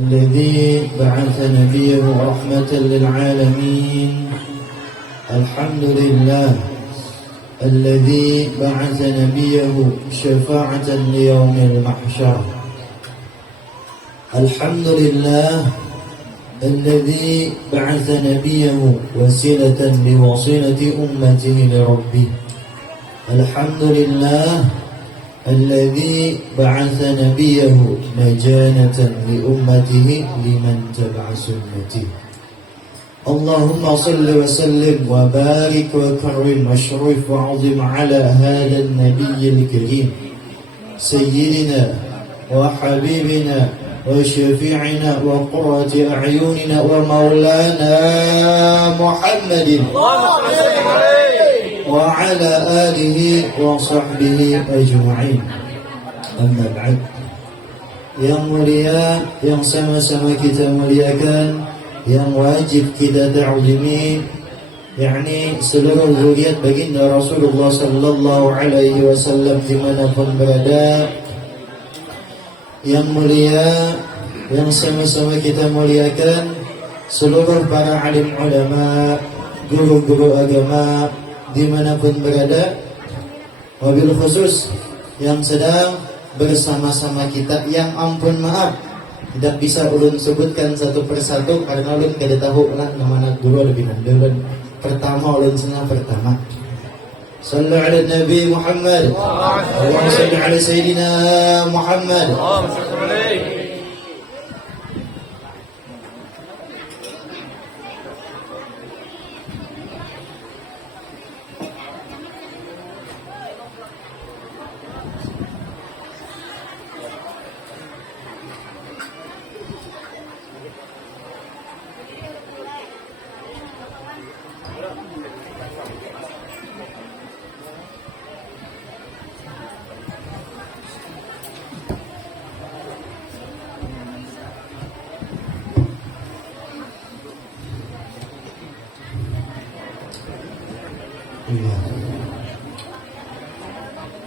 الذي بعث نبيه رحمة للعالمين. الحمد لله الذي بعث نبيه شفاعة ليوم المحشر. الحمد لله الذي بعث نبيه وسيلة لوصيلة أمته لربه. الحمد لله الذي بعث نبيه مجانة لأمته لمن تبع سنته. اللهم صل وسلم وبارك وكرم واشرف وعظم على هذا النبي الكريم سيدنا وحبيبنا وشفيعنا وقرة أعيننا ومولانا محمد وعلى آله وصحبه أجمعين. Amma ba'd. Yang mulia, yang sama-sama kita muliakan, yang wajib kita ta'zimi, yakni seluruh zuriat baginda Rasulullah sallallahu alaihi wasallam dimanapun berada. Yang mulia, yang sama-sama kita muliakan, seluruh para alim ulama, guru-guru agama dimanapun berada, wabil khusus yang sedang bersama-sama kita, yang ampun maaf tidak bisa ulun sebutkan satu persatu karena ulun kada tahu lah nama guru lebih nanti. Pertama ulun senang pertama. Sallu ala Nabi Muhammad. Allahumma salli ala Sayyidina Muhammad.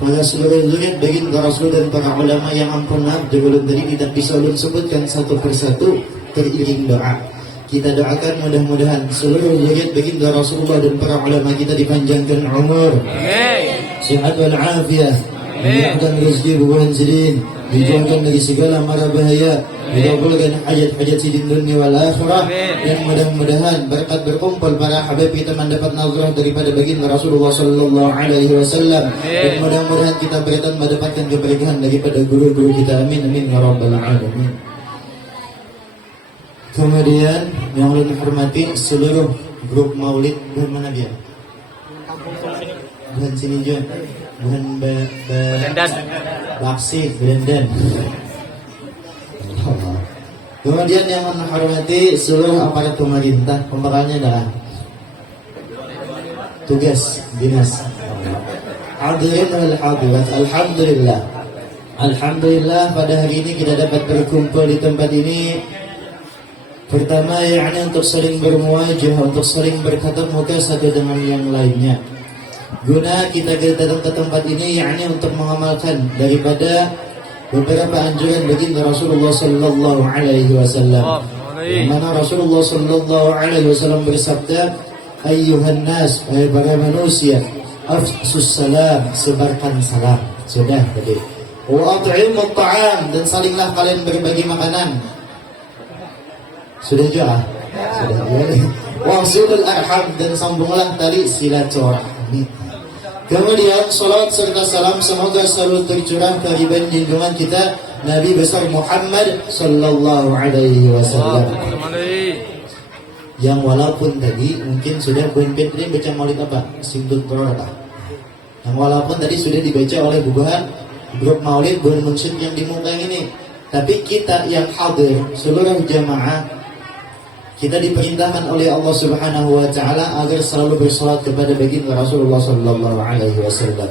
Pada seluruh zuriat baginda Rasul dan para ulama yang ampun maaf sebelum tadi tidak bisa ulun sebutkan satu persatu, teriring doa. Kita doakan mudah-mudahan seluruh zuriat baginda Rasulullah dan para ulama kita dipanjangkan umur, sehat wal afiah, dimudahkan rezeki bukan sedih, dijauhkan dari segala mara bahaya, dikabulkan hajat-hajat di dunia wal akhirah, dan mudah-mudahan berkat berkumpul para habib kita mendapat nazarah daripada baginda Rasulullah sallallahu alaihi wasallam, dan mudah-mudahan kita berkat mendapatkan keberkahan daripada guru-guru kita. Amin amin ya rabbal alamin. Kemudian yang ulun hormati seluruh grup maulid dan mana dia? Bukan sini juga, bukan Baksi, Berendan. Kemudian yang menghormati seluruh aparat pemerintah, pembakalnya adalah tugas dinas. Hadirin wal hadirat, alhamdulillah. Alhamdulillah pada hari ini kita dapat berkumpul di tempat ini. Pertama, yakni untuk saling bermuajah, untuk saling bertatap muka satu dengan yang lainnya. Guna kita datang ke tempat ini, yakni untuk mengamalkan daripada beberapa anjuran baginda Rasulullah sallallahu alaihi wasallam. Yang mana Rasulullah sallallahu alaihi wasallam bersabda, ayyuhan nas, wahai para manusia, afsus salam, sebarkan salam. Sudah tadi. Wa at'imut ta'am, dan salinglah kalian berbagi makanan. Sudah juga? Sudah. Wasilul arham, dan sambunglah tali silaturahmi. Kemudian salawat serta salam semoga selalu tercurah ke ribuan junjungan kita Nabi besar Muhammad sallallahu alaihi wasallam. Yang walaupun tadi mungkin sudah bukan tadi baca maulid apa? Singtut Torata. Yang walaupun tadi sudah dibaca oleh bubuhan grup maulid bukan munsyid yang di muka ini, tapi kita yang hadir seluruh jamaah kita diperintahkan oleh Allah Subhanahu wa taala agar selalu bersalat kepada baginda Rasulullah sallallahu alaihi wasallam.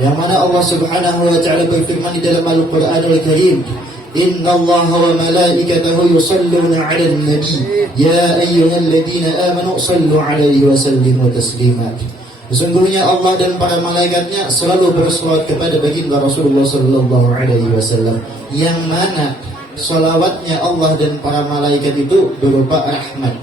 Yang mana Allah Subhanahu wa taala berfirman di dalam Al-Qur'anul Karim, "Innallaha wa malaikatahu yusholluna 'alan nabi, ya ayyuhalladzina amanu shallu 'alaihi wa sallimu taslima." Sesungguhnya Allah dan para malaikatnya selalu berselawat kepada baginda Rasulullah sallallahu alaihi wasallam, yang mana Salawatnya Allah dan para malaikat itu berupa rahmat.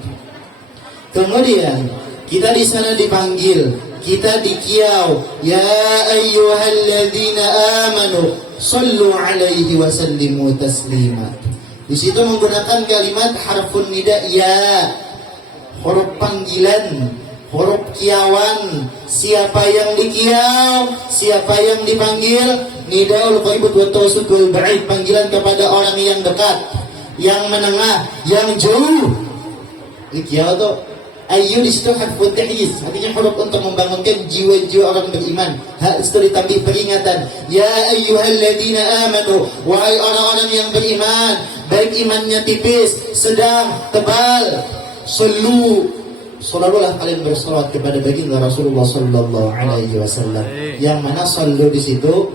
Kemudian kita di sana dipanggil, kita dikiau, ya ayyuhalladzina amanu sallu alaihi wa sallimu taslima. Di situ menggunakan kalimat harfun nida, ya, huruf panggilan, huruf kiawan. Siapa yang dikiau, siapa yang dipanggil, nidaul qaribut wa tawassul wal ba'id, panggilan kepada orang yang dekat, yang menengah, yang jauh. Dikiau tuh ayu di situ harfun tahyiz, artinya huruf untuk membangunkan jiwa-jiwa orang beriman. Hal itu ditambah peringatan, ya ayyuhalladzina amanu, wahai orang-orang yang beriman, baik imannya tipis, sedang, tebal, selalulah kalian bersolawat kepada baginda Rasulullah sallallahu alaihi wasallam. Yang mana sallu di situ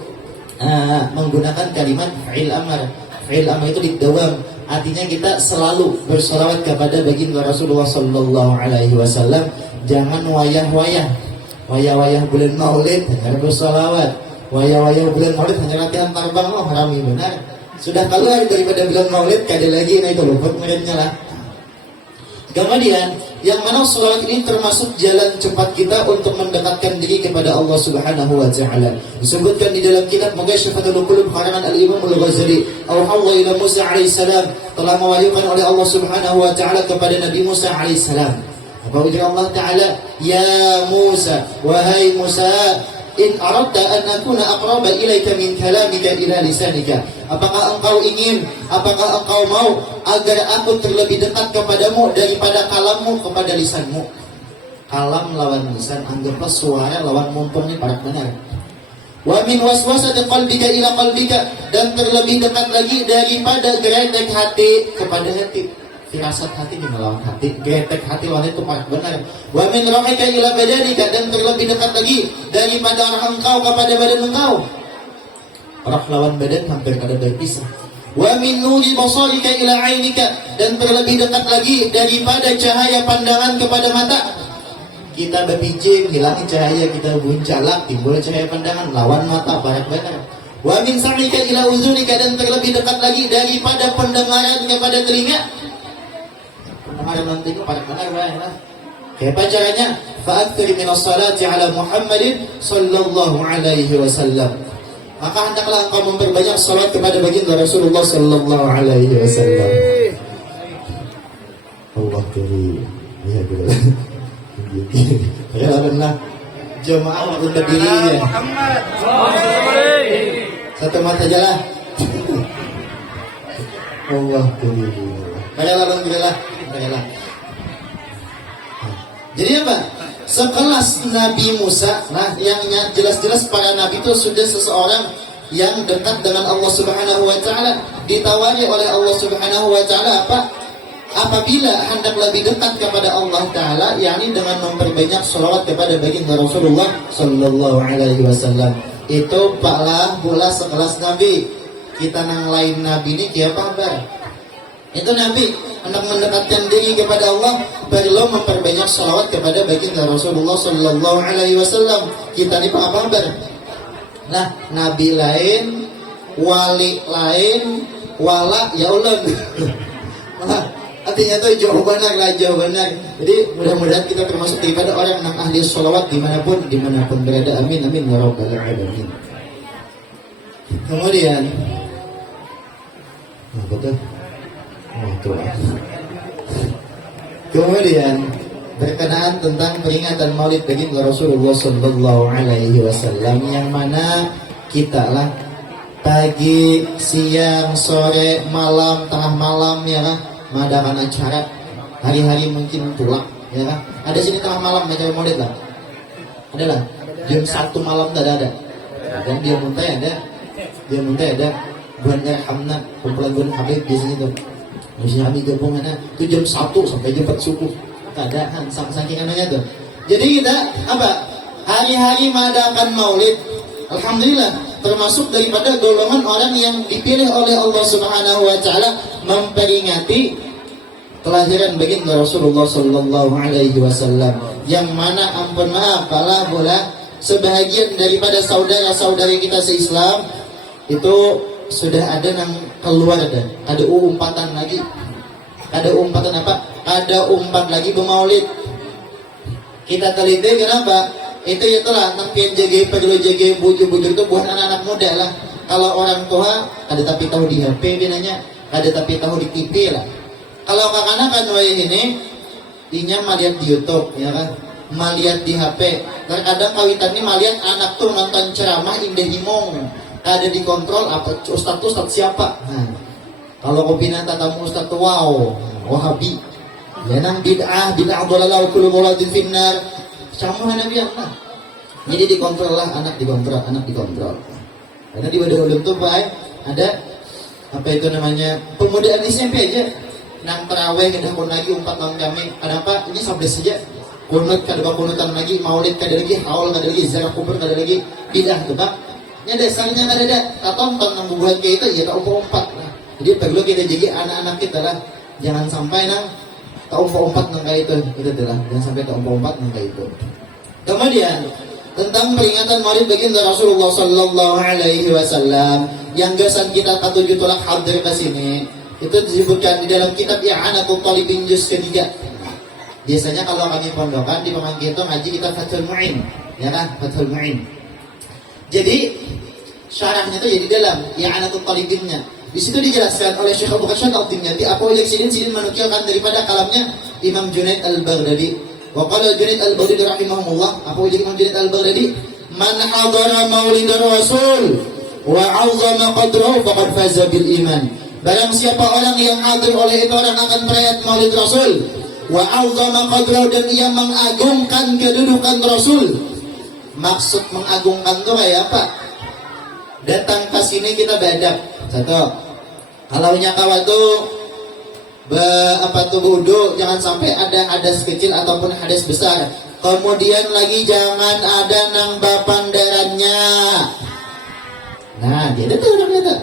menggunakan kalimat fa'il amr. Fa'il amr itu didawam, artinya kita selalu bersolawat kepada baginda Rasulullah sallallahu alaihi wasallam. Jangan wayah-wayah bulan Maulid hanya bersolawat, wayah-wayah bulan Maulid hanya latihan terbang. Oh, harami benar. Sudah keluar daripada bulan Maulid, kada lagi, nah itu luput muridnya lah. Kemudian yang mana salawat ini termasuk jalan cepat kita untuk mendekatkan diri kepada Allah Subhanahu wa taala. Disebutkan di dalam kitab Mughasyafatul Qulub karangan Al-Imam Al-Ghazali, Allah ila Musa alaihi salam, telah mewahyukan oleh Allah Subhanahu wa taala kepada Nabi Musa alaihi salam. Apa ujar Allah taala? Ya Musa, wahai Musa, in aradta an akuna aqraba ilaika min kalamika ila lisanika. Apakah engkau ingin, apakah engkau mau agar aku terlebih dekat kepadamu daripada kalammu kepada lisanmu? Kalam lawan lisan, anggaplah suara lawan mumpung ini parak benar. Wa min waswasati qalbika ila qalbika, dan terlebih dekat lagi daripada geretek hati kepada hati. Firasat hati di melawan hati, geretek hati lawan itu parak benar. Wa min rahika ila badanika, dan terlebih dekat lagi daripada arah engkau kepada badan engkau. Roh lawan badan hampir kada berpisah. Wa min nuri basarika ila ainika, dan terlebih dekat lagi daripada cahaya pandangan kepada mata. Kita berpijim, hilangi cahaya, kita buncalak, timbul cahaya pandangan lawan mata, barat benar. Wa min sam'ika ila uzunika, dan terlebih dekat lagi daripada pendengaran kepada telinga. Pendengaran nanti itu barat benar lah. Apa caranya? Fa'akthir minas salati ala Muhammadin sallallahu alaihi wasallam. Maka hendaklah engkau memperbanyak salat kepada baginda Rasulullah sallallahu alaihi wasallam. Allah karim. Ya betul. Ya benar. Jemaah untuk berdiri ya. Satu mata jalan. Allah karim. Baiklah alhamdulillah. Baiklah. Jadi apa? Sekelas Nabi Musa, nah yang jelas-jelas para nabi itu sudah seseorang yang dekat dengan Allah Subhanahu wa taala, ditawari oleh Allah Subhanahu wa taala apa? Apabila hendak lebih dekat kepada Allah taala, yakni dengan memperbanyak sholawat kepada baginda Rasulullah sallallahu alaihi wasallam. Itu paklah pula sekelas nabi. Kita nang lain nabi ini kiapa kabar? Itu nabi hendak mendekatkan diri kepada Allah, perlu memperbanyak salawat kepada baginda Rasulullah sallallahu alaihi wasallam. Kita ni apa kabar? Nah, nabi lain, wali lain, wala ya Allah. Nah, artinya itu jauh benar lah, jauh benar. Jadi mudah-mudahan kita termasuk daripada orang yang ahli salawat dimanapun berada. Amin amin ya rabbal alamin. Kemudian betul. Kemudian berkenaan tentang peringatan Maulid baginda Rasulullah sallallahu alaihi wasallam, yang mana kita lah pagi, siang, sore, malam, tengah malam ya lah mengadakan acara. Hari-hari mungkin pulang ya lah. Ada sini tengah malam acara Maulid lah. Ada lah. Jam 1 malam tak ada. Dan dia muntai ada. Buan Erhamna, kumpulan Buan Habib di sini tuh. Misalnya kami gabungannya itu jam 1 sampai jam 4 subuh. Keadaan saking anaknya tuh. Jadi kita apa? Hari-hari mengadakan Maulid, alhamdulillah termasuk daripada golongan orang yang dipilih oleh Allah Subhanahu wa taala memperingati kelahiran baginda Rasulullah sallallahu alaihi wasallam, yang mana ampun maaf kala bola sebahagian daripada saudara-saudari kita se-Islam itu sudah ada nang keluar ada umpatan lagi. Ada umpatan apa? Ada umpat lagi bermaulid. Kita teliti kenapa? Itu itulah nang pian jaga perlu jaga bujur-bujur itu buat anak-anak muda lah. Kalau orang tua ada tapi tahu di HP binanya, ada tapi tahu di TV lah. Kalau kakak kan ini inya melihat di YouTube ya kan, melihat di HP. Terkadang kawitan ini melihat anak tuh nonton ceramah indah himong, ada dikontrol apa ustad siapa. Nah, kalau kopi nanta tamu ustad tuh wow, wahabi, ya nang bid'ah dhalalah kullu muladin finnar, camuhan nabi Allah. Jadi dikontrol lah anak dikontrol. Karena di wadah ulum tuh baik ada apa itu namanya pemudaan SMP aja. Nang terawih kita pun lagi 4 tahun kami. Kenapa? Ini 11 saja. Kunut kada kunutan lagi, maulid kada lagi, haul kada lagi, ziarah kubur kada lagi, bidah tuh Pak. Nya dasarnya kada ada. Tonton nang bubuhan kayak itu ya tak umpat. Nah, jadi perlu kita jadi anak-anak kita lah. Jangan sampai nang tak umpat nang kayak itu. Itu adalah jangan sampai tak umpat nang kayak itu. Kemudian tentang peringatan Maulid baginda Rasulullah sallallahu alaihi wasallam yang gasan kita 7 tolak hadir ke sini. Itu disebutkan di dalam kitab I'anatul Talibin juz ketiga. Biasanya kalau kami pondokan di pemangkin itu ngaji kita Fathul Mu'in, ya kan? Fathul Mu'in. Jadi syarahnya itu jadi dalam I'anatul Talibinnya. Di situ dijelaskan oleh Syekh Abu Bakar Al-Dimyati apa yang sidin menukilkan daripada kalamnya Imam Junaid Al-Baghdadi. Wa qala Junaid Al-Baghdadi rahimahullah, apa yang Imam Junaid Al-Baghdadi, "Man hadara maulid Rasul wa 'azzama qadrahu faqad faza bil iman." Barang siapa orang yang hadir oleh itu orang akan perayaan Maulid Rasul, wa 'azzama qadrahu, dan ia mengagungkan kedudukan Rasul. Maksud mengagungkan itu kayak apa? Datang ke sini kita beradab. Satu, kalau nyakawa itu wudu, jangan sampai ada hadas kecil ataupun hadas besar. Kemudian lagi jangan ada nang bapandarannya. Nah, dia itu orang itu.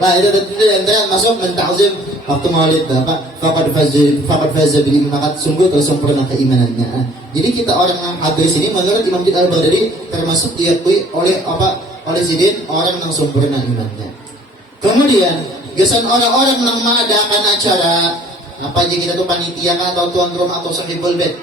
Nah, itu yang masuk mentazim waktu Maulid Bapak faqad faza bil iman, maka sungguh tersempurna keimanannya. Jadi kita orang yang hadir sini menurut Imam Junaid Al-Baghdadi termasuk diakui oleh sidin orang yang sempurna imannya. Kemudian gesan orang-orang yang mengadakan acara apa aja kita tuh panitia atau tuan rumah atau sahibul bait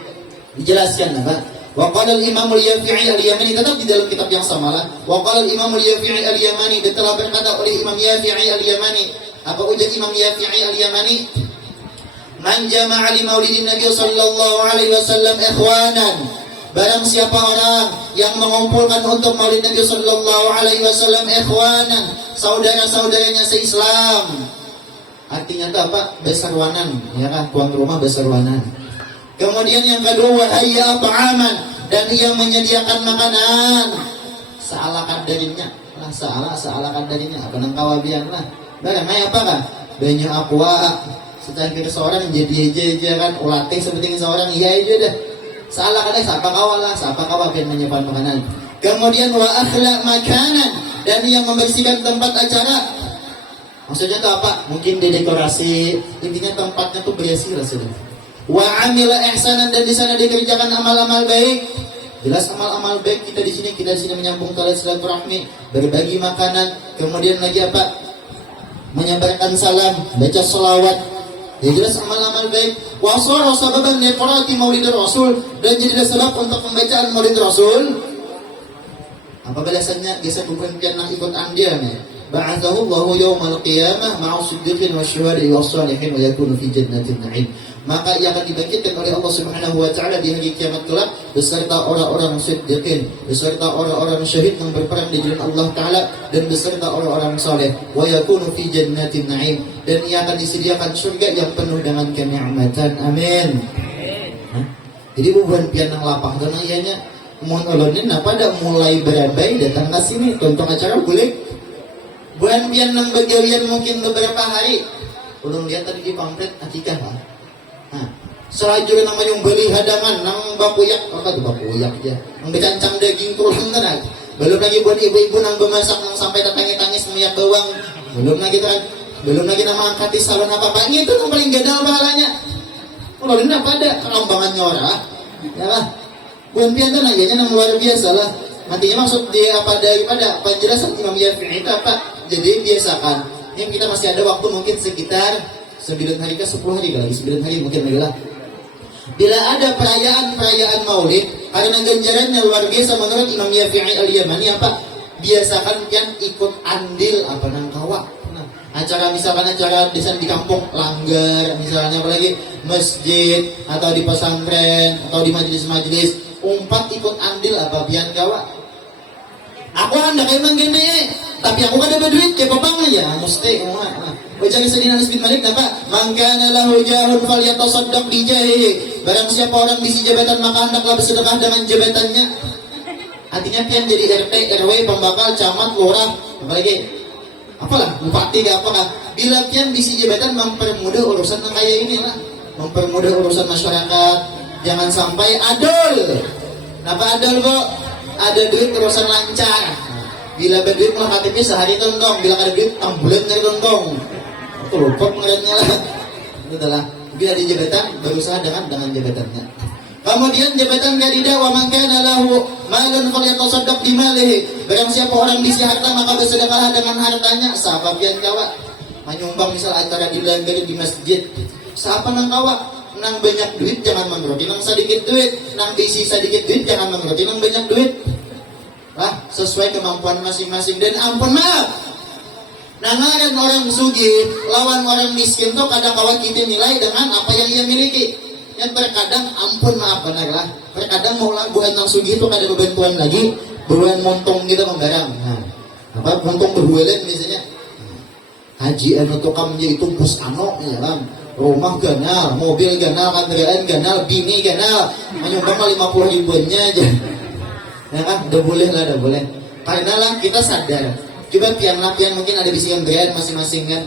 dijelaskan apa. Wa qala al-Imam al-Yafi'i al-Yamani, tetap di dalam kitab yang sama lah. Wa qala al-Imam al-Yafi'i al-Yamani, dan telah berkata oleh Imam Yafi'i al-Yamani. Apa ujar Imam Yafi'i al-Yamani? Man jama'a li maulidin Nabi sallallahu alaihi wasallam ikhwanan. Barang siapa orang yang mengumpulkan untuk maulid Nabi sallallahu alaihi wasallam ikhwanan, saudara-saudaranya se-Islam. Artinya itu apa? Besarwanan, ya kan? Tuan rumah besarwanan. Kemudian yang kedua, hayya ta'aman, dan yang menyediakan makanan seala kadarinya lah, seala kadarinya apa nang kawabian lah. Bagaimana apa kan? Banyak aqua setelah kita seorang jadi aja kan ulatih seperti seorang iya aja dah. Seala kadar siapa kawabian menyiapkan makanan. Kemudian wa akhlaq makanan, dan yang membersihkan tempat acara. Maksudnya itu apa? Mungkin didekorasi, intinya tempatnya tuh bersih lah sudah. Wa amila ihsanan, dan di sana dikerjakan amal-amal baik. Jelas amal-amal baik kita di sini menyambung tali silaturahmi, berbagi makanan, kemudian lagi apa? Menyampaikan salam, baca selawat. Ya jelas amal-amal baik. Wa sara sababan li qiraati maulid Rasul, dan jadi sebab untuk pembacaan maulid Rasul. Apa balasannya? Bisa bukan nang ikut andilnya. Ba'athahu Allahu yaumal qiyamah ma'a siddiqin wa syuhada'i was salihin wa yakunu fi jannatin na'im. Maka ia akan dibangkitkan oleh Allah Subhanahu wa taala di hari kiamat kelak beserta orang-orang siddiqin, beserta orang-orang syahid yang berperang di jalan Allah taala, dan beserta orang-orang saleh. Wa yakunu fi jannatin na'im, dan ia akan disediakan surga yang penuh dengan kenikmatan. Amin. Jadi bukan pian nang lapah dan ianya mun olonin apa ada mulai berabai datang ke sini tonton acara boleh. Bukan pian nang begawian mungkin beberapa hari. Belum lihat tadi di pamflet akikah kan? Nah, selajur nama yang beli hadangan nang bakuyak, apa tuh bakuyak aja, nang becancang daging tulang kan, belum lagi buat ibu-ibu nang bemasak nang sampai tangis-tangis minyak bawang, belum lagi nama angkati salon apa-apanya itu yang paling gadal pahalanya. Kalau ini apa ada kelambangannya orang, ya lah, bukan pian kan agaknya nang luar biasa lah. Nantinya maksud dia apa daripada penjelasan Imam Syafi'i itu apa? Jadi biasakan. Ini kita masih ada waktu mungkin sekitar 9 hari ke 10 hari lagi 9 hari mungkin adalah. Bila ada perayaan Maulid, karena ganjarannya luar biasa menurut Imam Syafi'i al-Yamani apa? Biasakan kan ikut andil apa nang kawak. Nah, acara misalkan acara desain di kampung langgar, misalnya apalagi masjid atau di pesantren atau di majelis-majelis, umpat ikut andil apa pian kawak. Aku anda kayak gini, tapi aku kan ada duit kayak babang aja, mesti. Baca kisah Anas bin Malik apa? Man kana lahu jahun falyatasaddaq bi jahihi. Barang siapa orang bisi jabatan maka hendaklah bersedekah dengan jabatannya. Artinya pian jadi RT, RW, pembakal, camat, lurah, apalagi apalah, bupati ke apakah. Bila pian bisi jabatan mempermudah urusan yang kayak ini lah, mempermudah urusan masyarakat. Jangan sampai adol. Apa adol kok? Ada duit urusan lancar. Bila berduit malah KTP sehari tontong. Bila ada duit 6 bulan dari tontong. Itu lupa pengerennya lah. Itulah. Bila di jabatan berusaha dengan jabatannya. Kemudian jabatan gadida wa man kana lahu malun falyatasaddaq bi malihi. Barang siapa orang bisi harta maka bersedekahlah dengan hartanya. Siapa pian kawa? Menyumbang misal acara di langgar di masjid. Siapa nang kawa? Nang banyak duit jangan mengerti nang sedikit duit, nang bisi sedikit duit jangan mengerti nang banyak duit. Lah, sesuai kemampuan masing-masing. Dan ampun maaf, nangaran orang sugih lawan orang miskin tuh kadang kawan kita nilai dengan apa yang ia miliki. Yang terkadang ampun maaf benar lah, terkadang mau bukan nang sugih itu kada bebantuan lagi, beruan montong kita menggarang. Nah, apa montong berhualan misalnya. Haji anu tukamnya itu bus ano ya kan. Rumah ganal, mobil ganal, kendaraan ganal, bini ganal, menyumbang 50 ribuannya aja. Ya kan, udah boleh lah, udah boleh. Karena lah kita sadar. Coba pian mungkin ada bisikan kendaraan masing-masing kan.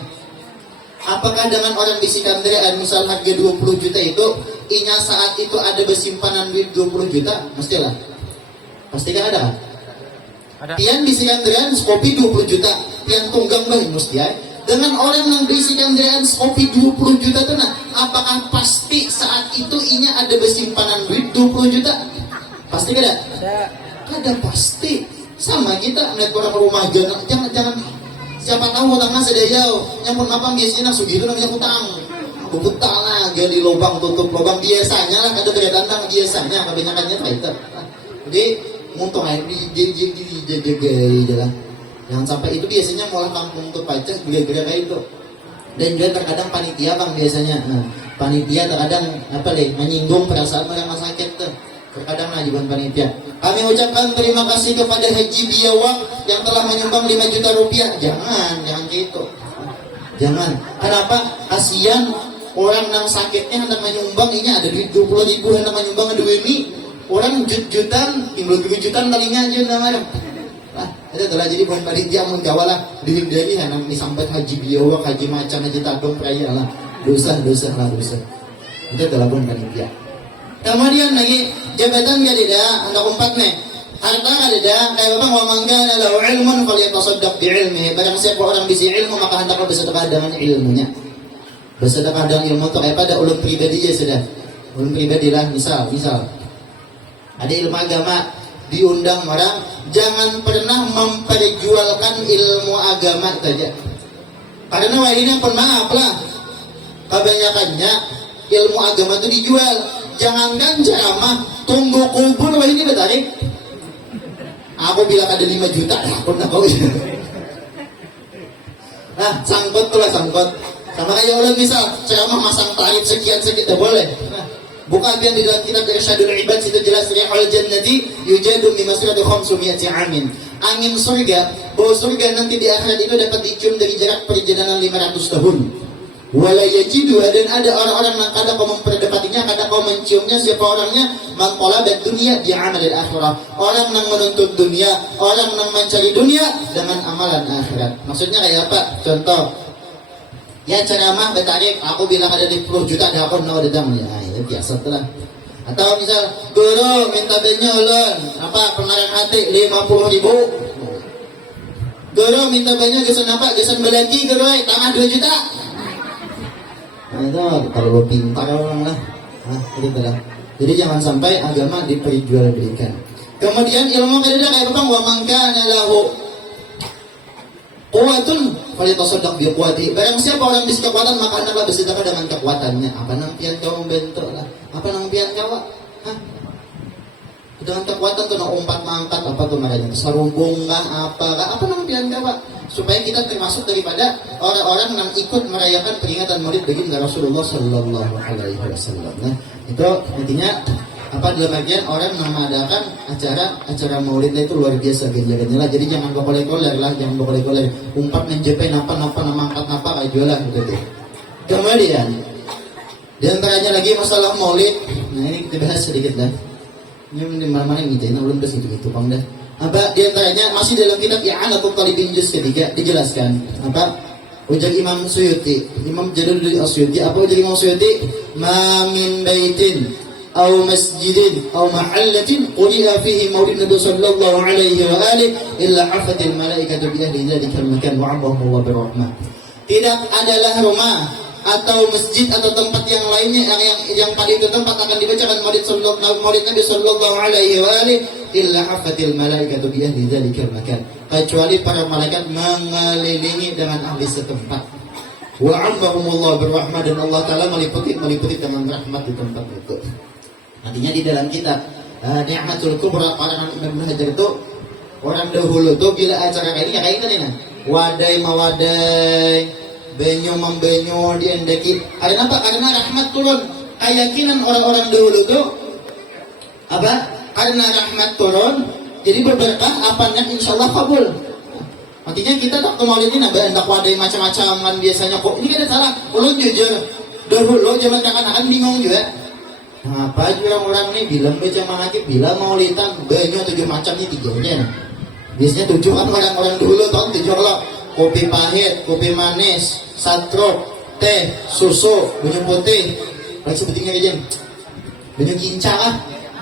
Apakah dengan orang bisikan kendaraan misal harga 20 juta itu, inya saat itu ada bersimpanan duit 20 juta? Mestilah. Pasti kan ada. Pian bisikan kendaraan kopi 20 juta, pian tunggang bang mesti ya. Dengan orang yang berisi kendaraan kopi 20 juta tenang, apakah pasti saat itu inya ada bersimpanan duit 20 juta? Pasti kada? Kada pasti. Sama kita melihat orang rumah jangan siapa tahu hutangnya sedayau. Yang pun apa biasanya sugitu namanya hutang. Aku hutang lah, gali lubang tutup lubang biasanya lah kada tandang biasanya kebanyakannya itu. Jadi untung aja dijaga jalan. Yang sampai itu biasanya malah kampung tuh pacas gila-gila kayak itu. Dan juga terkadang panitia bang biasanya. Nah, panitia terkadang apa deh menyinggung perasaan orang sakit tuh. Terkadang najiban panitia. Kami ucapkan terima kasih kepada Haji Biawak yang telah menyumbang 5 juta rupiah. Jangan gitu. Jangan. Kenapa? Kasihan orang yang sakitnya hendak menyumbang ini ada duit 20 ribu hendak menyumbang duit ini. Orang jutaan, timbul jutaan talinya aja namanya. Itu telah jadi poin panitia menggawalah dihindari hanam disambat Haji Biawak, Haji Macan, Haji Tadong peraya lah dosa. Itu telah poin panitia. Kemudian lagi jabatan gadida anda umpat nih harta gadida kayak bang wa man kana lahu ilmun falyatasaddaq bi ilmihi. Barang siapa orang bisi ilmu maka hendaklah bersedekah dengan ilmunya. Bersedekah dengan ilmu itu kayak pada ulun pribadi ya sudah. Ulun pribadi lah misal ada ilmu agama diundang orang, jangan pernah memperjualkan ilmu agama saja. Karena wah ini pun maaf lah, kebanyakannya ilmu agama itu dijual. Jangankan ceramah, tunggu kubur wah ini betarik. Aku bilang ada 5 juta, aku nak kau. Nah, sangkut tuh lah sangkut. Sama kayak orang misal ceramah masang tarif sekian boleh. Nah, bukan yang di dalam kitab Irsyadul Ibad situ jelas rihul jannati yujadu min masirati 500 amin. Angin surga, bahwa surga nanti di akhirat itu dapat dicium dari jarak perjalanan 500 tahun. Wala yajidu, dan ada orang-orang yang kadang kau memperdapatinya, kadang kau menciumnya. Siapa orangnya? Man talabat dunia bi amalil akhirah. Orang yang menuntut dunia, orang yang mencari dunia dengan amalan akhirat. Maksudnya kayak apa? Contoh, ya ceramah betarik, aku bilang ada 10 juta ada akun nawa dedam ya. Itu biasa telah. Atau misal guru minta banyak ulun apa pengarang hati 50 ribu. Guru minta banyak gesan apa? Gesan belaki guru tanah 2 juta. Nah, itu kalau pintar orang lah. Nah, itu lah. Jadi jangan sampai agama diperjualbelikan. Kemudian ilmu kaidah kayak apa? Wa man kana lahu quwwatun falyatasaddaq bi quwwati. Barang siapa orang bisa kekuatan maka hendaklah bersedekah dengan kekuatannya. Apa nang pian kau membentuk lah? Apa nang pian kau? Hah? Dengan kekuatan tuh nak umpat mangkat apa tuh namanya? Sarubung kah apa nang pian kau? Supaya kita termasuk daripada orang-orang yang ikut merayakan peringatan Maulid baginda Rasulullah sallallahu alaihi wasallam. Nah, itu intinya apa dalam bagian orang mengadakan acara Maulid itu luar biasa gila-gila. Jadi jangan koler-koler lah, jangan koler-koler. Umpat menjepen apa mangkat apa kayak jualan gitu. Kemudian di antaranya lagi masalah Maulid. Nah, ini kita bahas sedikit dah. Ini mana-mana yang ngitanya belum terus itu Bang dah. Apa di antaranya masih dalam kitab I'anatul Talibin juz ketiga dijelaskan apa ujar Imam Suyuti, Imam Jalaluddin As-Suyuti, apa ujar Imam Suyuti? Ma min baitin aw masjidin aw mahallatin quliya fihi maulid Nabi sallallahu alaihi wa alihi illa hafatil malaikatu bi ahli dzalikal makan wa 'ammahu Allah birahmah. Tidak adalah rumah atau masjid atau tempat yang lainnya yang pada itu tempat akan dibacakan maulid Nabi sallallahu alaihi wa alihi illa hafatil malaikatu bi ahli dzalikal makan, kecuali para malaikat mengelilingi dengan ahli setempat. Wa 'ammahumullah birahmah, dan Allah taala meliputi dengan rahmat di tempat itu. Artinya di dalam kitab Ni'matul Kubra para Imam Hajar itu orang dahulu tuh bila acara kayak ini nah wadai mawadai benyo membenyo diendeki ada apa? Karena rahmat turun. Keyakinan orang-orang dahulu tuh apa? Karena rahmat turun jadi berberkah apanya insyaallah kabul. Artinya kita tak maulid ini hendak wadai macam-macam kan biasanya kok ini kan salah. Ulun jujur dahulu zaman kanak-kanak bingung juga. Apa juga orang ini bilang baca manakib bilang maulidan banyak 7 macam ini 3-nya. Biasanya 7 kan orang-orang dulu tahun 7 kalau kopi pahit, kopi manis, satrok, teh, susu, banyak putih. Lagi sebetulnya aja. Banyak kinca lah.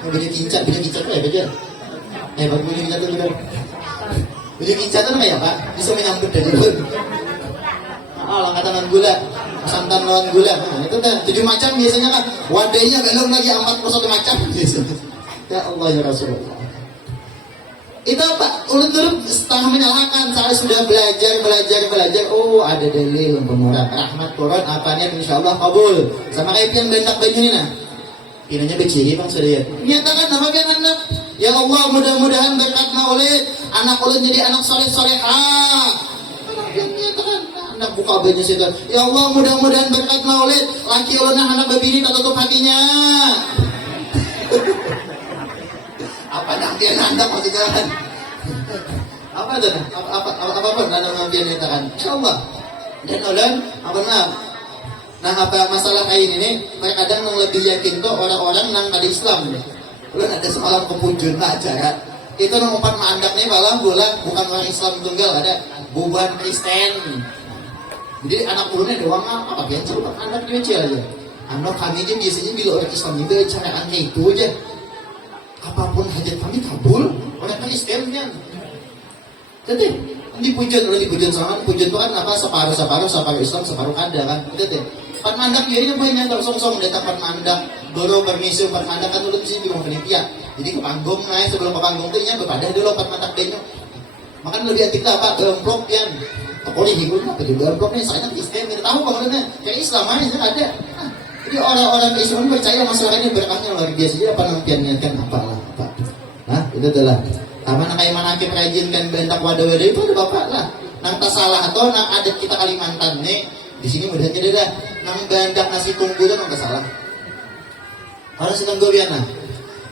Banyak kinca tuh ya betul. Baru banyak kinca tuh betul. Banyak kinca tuh kayak apa? Bisa menyambut dari dulu. Kata gula, santan lawan gula. Nah, itu kan 7 macam biasanya kan. Wadahnya belum lagi 41 macam. Ya Allah ya Rasulullah. Itu apa? Ulun dulu setengah menyalahkan. Saya sudah belajar. Oh ada dalil pemurah rahmat Quran apanya insyaallah kabul. Sama kayak yang bentak baju ini nah. Kiranya beciri bang sudah ya. Nyatakan nama biar anak. Ya Allah mudah-mudahan berkat maulid anak ulun jadi anak soleh-solehah. Nyatakan anak buka bajunya situ. Ya Allah mudah-mudahan berkat maulid laki ulun anak babini tak tutup hatinya. Apa nampian anda maksudnya kan? Apa itu? Apa pun anda nampian nyatakan. Insyaallah. Dan ulun apa nah apa masalah kain ini kadang yang lebih yakin tuh orang-orang yang ada Islam nih. Ulun ada semalam kepunjun acara. Itu nang umpat mandak nih malam bulan bukan orang Islam tunggal ada buban Kristen. Jadi anak ulunnya doang apa biasa coba anak dia kecil aja. Anak kami aja biasanya bila orang Islam itu caranya itu aja. Apapun hajat kami kabul orang Kristen kan. Jadi dipujian sama pujian itu kan apa separuh Islam separuh kada kan. Jadi pan mandak dia ini banyak song-song datang pan mandak dulu permisi pan mandak kan dulu di sini di rumah panitia. Jadi ke panggung naik sebelum ke panggung itu nya berpadah dulu pan mandak denyo. Makan lebih hati kita apa gemplok yang pokoknya hidup apa di gemplok nih saya Kristen kita tahu bagaimana kayak Islam aja ada. Jadi orang-orang Islam percaya masalah ini berkahnya luar biasa. Jadi apa nampian niatkan apa. Nah itu adalah aman kayak manakib rajin kan bentak wadah-wadah itu ada bapak lah. Nang tak salah atau nang adat kita Kalimantan nih di sini mudahnya dia dah nang bentak nasi tunggu itu nang tak salah. Orang sedang gobiana.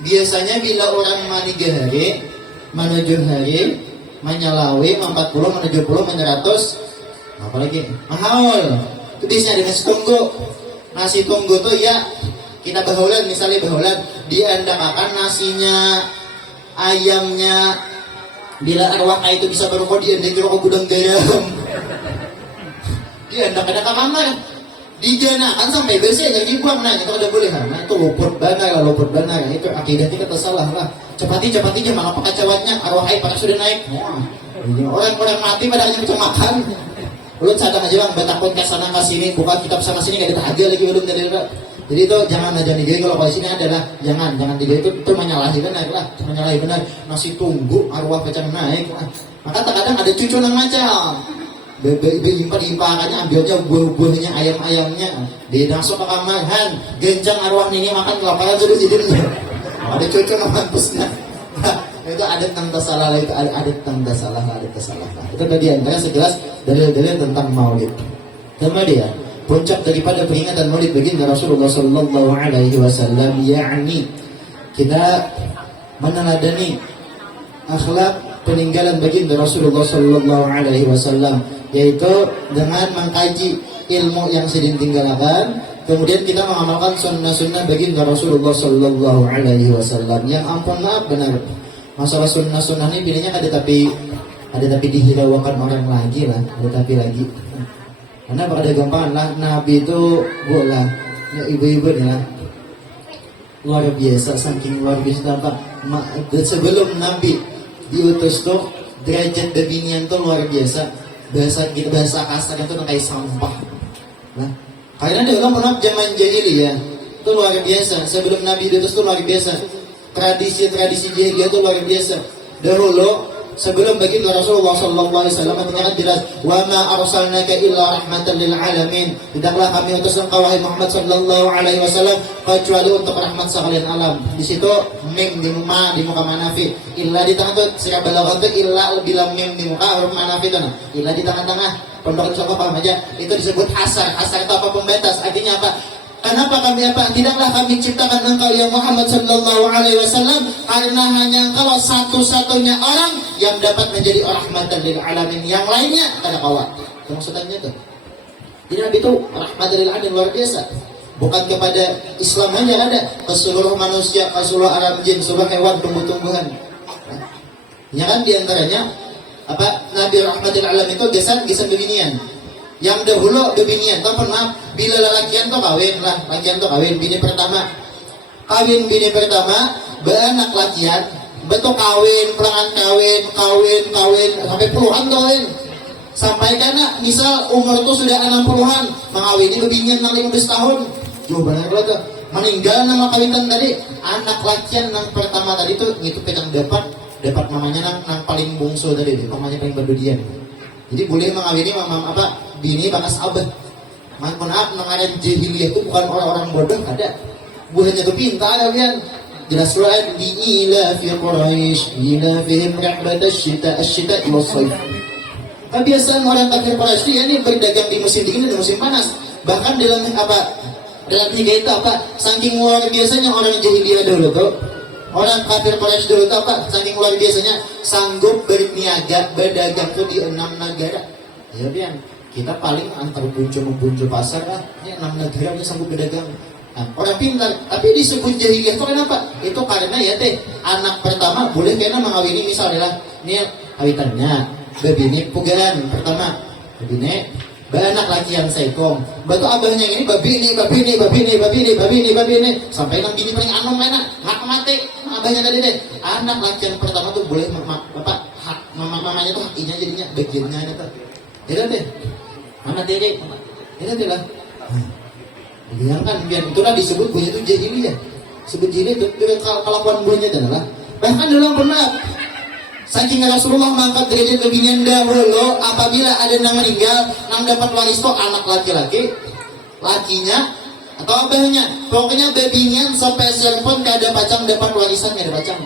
Biasanya bila orang maniga hari, menuju hari, menyalawi, 40, menuju 100, apa lagi? Mahal. Itu biasanya dengan nasi tunggu. Nasi tunggu tuh ya kita bahulan misalnya bahulan diandakakan nasinya, ayamnya. Bila arwah itu bisa berukor diandaki rokok gudang garam. Diandakan ke kamar. Dijanakan sampai bersih nggak dibuang nah itu ada boleh nah itu luput banar itu akibatnya kita salah lah cepati aja malah pakacawatnya arwah pada sudah naik orang mati pada hanya bisa makan belum sadar aja bang takut ke sana ke sini buka kitab sana sini nggak ada lagi belum dari Jadi itu jangan aja digawe, kalau sini adalah jangan digawe, itu menyalahi benar lah, menyalahi benar. Nasi tunggu arwah pecah naik. Maka terkadang ada cucu yang macam impah-impahnya, ambilnya buah-buahnya, ayam-ayamnya, dinasuk ke kamar, han genjang arwah ini makan kelapa sudah tidurnya. Ada cucu yang mampusnya. Itu adat tanda salah, itu adat tanda salah, adat kesalahan. Itu tadi antara sejelas dalil-dalil tentang maulid. Kemudian puncak daripada peringatan maulid baginda Rasulullah sallallahu alaihi wasallam, yakni kita meneladani akhlak peninggalan baginda Rasulullah sallallahu alaihi wasallam, yaitu dengan mengkaji ilmu yang sedang tinggalkan, kemudian kita mengamalkan sunnah-sunnah baginda Rasulullah sallallahu alaihi wasallam. Yang ampun maaf benar, masalah sunnah-sunnah ini pilihnya ada tapi dihiraukan orang lagi lah, ada tapi lagi. Karena pada gampangan lah, Nabi itu bola, ya ibu-ibu nih lah, luar biasa, saking luar biasa apa? Sebelum Nabi diutus tuh derajat debinian tuh luar biasa. Bahasa kasar itu kayak sampah. Nah, karena dia orang pernah zaman jahiliyah itu luar biasa. Sebelum Nabi diutus tuh luar biasa. Tradisi jahiliyah itu luar biasa. Dahulu sebelum baginda Rasulullah sallallahu alaihi wasallam ternyata jelas, wa ma arsalnaka illa rahmatan lil alamin. Tidaklah kami utus engkau wahai Muhammad sallallahu alaihi wasallam kecuali untuk rahmat sekalian alam. Di situ mim di muka manafi, illa di tengah tuh sira balagha tuh illa bilang mim di muka huruf manafi tuh. Illa di tengah-tengah. Pondok insyaallah paham aja. Itu disebut hasar. Hasar itu apa? Pembatas. Artinya apa? Kenapa kami apa? Tidaklah kami ciptakan engkau ya Muhammad sallallahu alaihi wasallam karena hanya engkau satu-satunya orang yang dapat menjadi rahmatan lil alamin. Yang lainnya kada kawat. Itu maksudnya itu. Jadi Nabi itu rahmatan lil alamin luar biasa. Bukan kepada Islam hanya ada, ke seluruh manusia, ke seluruh alam jin, seluruh hewan, tumbuh-tumbuhan. Ya kan diantaranya apa? Nabi rahmatan lil alamin itu gesan beginian. Yang dahulu bebinian, tahu maaf, bila lelakian tuh kawin lah, lakian tuh kawin, bini pertama, beranak lakian, betul kawin, pelangan kawin, sampai puluhan kawin, sampai karena misal umur itu sudah 60-an, mengawini bebinian 15 tahun, jauh banget lah tuh, meninggal nama kawinan tadi, anak lakian yang pertama tadi tuh, itu pedang dapat mamanya nang paling bungsu tadi, mamanya paling berdudian. Jadi boleh mengawini bini bakas abah. Maaf, mengenai jahiliyah itu bukan orang-orang bodoh, ada. Buahnya tuh pintar kalian. Jelas Quran di ila fi Quraisy, ila fihim rahmat asy-syita was-sayf. Kebiasaan orang kafir Quraisy ini berdagang di musim dingin dan musim panas. Bahkan dalam tiga itu saking luar biasanya orang jahiliyah dulu tuh. Orang kafir Quraisy dulu itu saking luar biasanya sanggup berniaga berdagang tuh di 6 negara. Ya biar kita paling antar buncu pasar lah, ini 6 negara sanggup berdagang. Nah, orang pintar, tapi disebut jahiliyah itu kenapa? Itu karena ya anak pertama boleh kena mengawini misalnya ini kawitannya, babine pugan pertama, babine anak laki yang saikom, batu abahnya ini babine, sampai nang bini paling anom enak, hak mati, abahnya tadi anak laki yang pertama tuh boleh hak mamanya tuh hakinya jadinya bagiannya itu. Jadi mana dedek? Ini adalah yang kan biar itulah disebut buahnya itu jahiliyah. Sebut jahiliyah itu kelakuan buahnya adalah bahkan dalam pernah saking Rasulullah mengangkat derajat kebinian dahulu apabila ada yang meninggal, yang dapat waris itu anak laki-laki, lakinya atau abahnya. Pokoknya bebinian sampai serpon kada pacang dapat warisan kada pacang.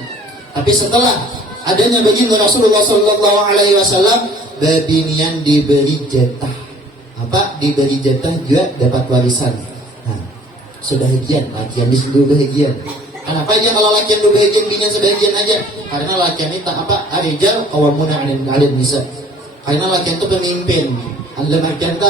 Tapi setelah adanya baginda Rasulullah sallallahu alaihi wasallam, bebinian diberi jatah. Diberi jatah juga dapat warisan. Nah, sebahagian lakian di seluruh bahagian. Kenapa aja kalau lakian dua bahagian binian sebahagian aja? Karena lakian itu arijal qawwamuna 'alan nisa. Karena lakian itu pemimpin. Lakian itu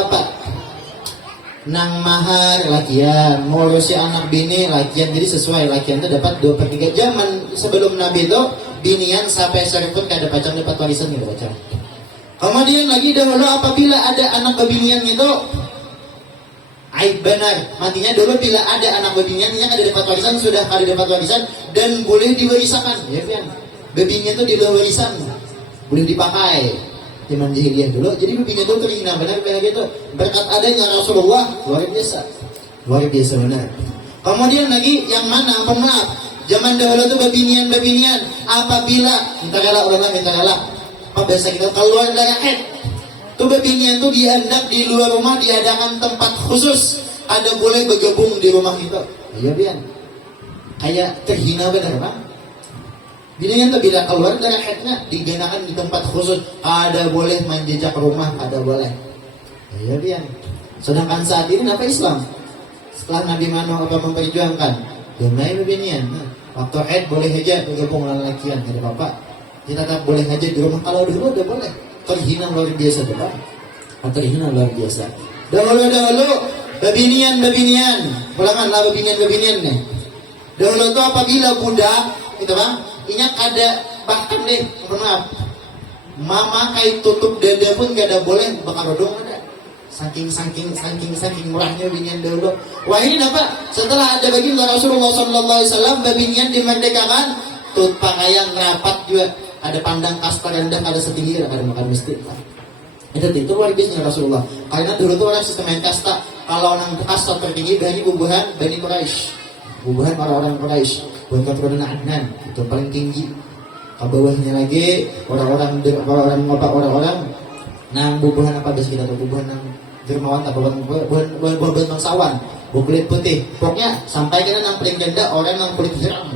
nang mahar lakian, ngurusi anak bini lakian, jadi sesuai lakian itu dapat 2/3. Zaman sebelum Nabi itu binian sampai serpun kada pacang dapat warisan gitu pacang. Kemudian lagi dahulu apabila ada anak bebinian itu aib benar. Matinya dulu bila ada anak bebinian yang ada dapat warisan, sudah ada dapat warisan dan boleh diwarisakan. Ya kan? Bebinian itu di bawah warisan. Boleh dipakai. Zaman jahiliyah dulu. Jadi bebinian itu terhina benar kayak gitu. Berkat adanya Rasulullah luar biasa. Luar biasa benar. Kemudian lagi yang mana? Pemaaf. Zaman dahulu itu babinian. Apabila minta galak, apa biasa kita keluar dari haid. Tuh babinian tuh dihendak di luar rumah diadakan tempat khusus. Ada boleh bergabung di rumah kita. Iya bian. Kayak terhina benar Pak. Binian tuh bila keluar dari haidnya digenakan di tempat khusus. Ada boleh menjejak rumah, ada boleh. Iya bian. Sedangkan saat ini apa Islam? Setelah Nabi Manu apa memperjuangkan, dia mulai beginian. Waktu haid boleh aja bergabung dengan laki-laki, tidak apa-apa. Kita tetap boleh aja di rumah. Kalau dulu udah boleh. Terhina luar biasa tuh Pak. Terhina luar biasa. Dahulu babinian. Ulanganlah babinian nih. Dahulu tuh apabila budak, gitu Bang, ingat ada bahkan deh, maaf, mama kayak tutup dada pun gak ada boleh bakal rodong ada. Saking murahnya babinian dahulu. Wah ini apa? Setelah ada baginda Rasulullah SAW, babinian dimerdekakan, tut pakaian rapat juga, ada pandang kasta rendah, ada setinggi, ada makan mesti. Itu luar biasa Rasulullah. Karena dulu tuh orang sistem kasta, kalau orang kasta tertinggi dari bubuhan Bani Quraisy, bubuhan orang-orang Quraisy, bukan keturunan Adnan, itu paling tinggi. Ke bawahnya lagi orang-orang nang bubuhan apa biasa kita tuh, bubuhan nang dermawan atau bubuhan bangsawan, kulit putih. Pokoknya sampai kena nang paling ganda orang nang kulit hitam.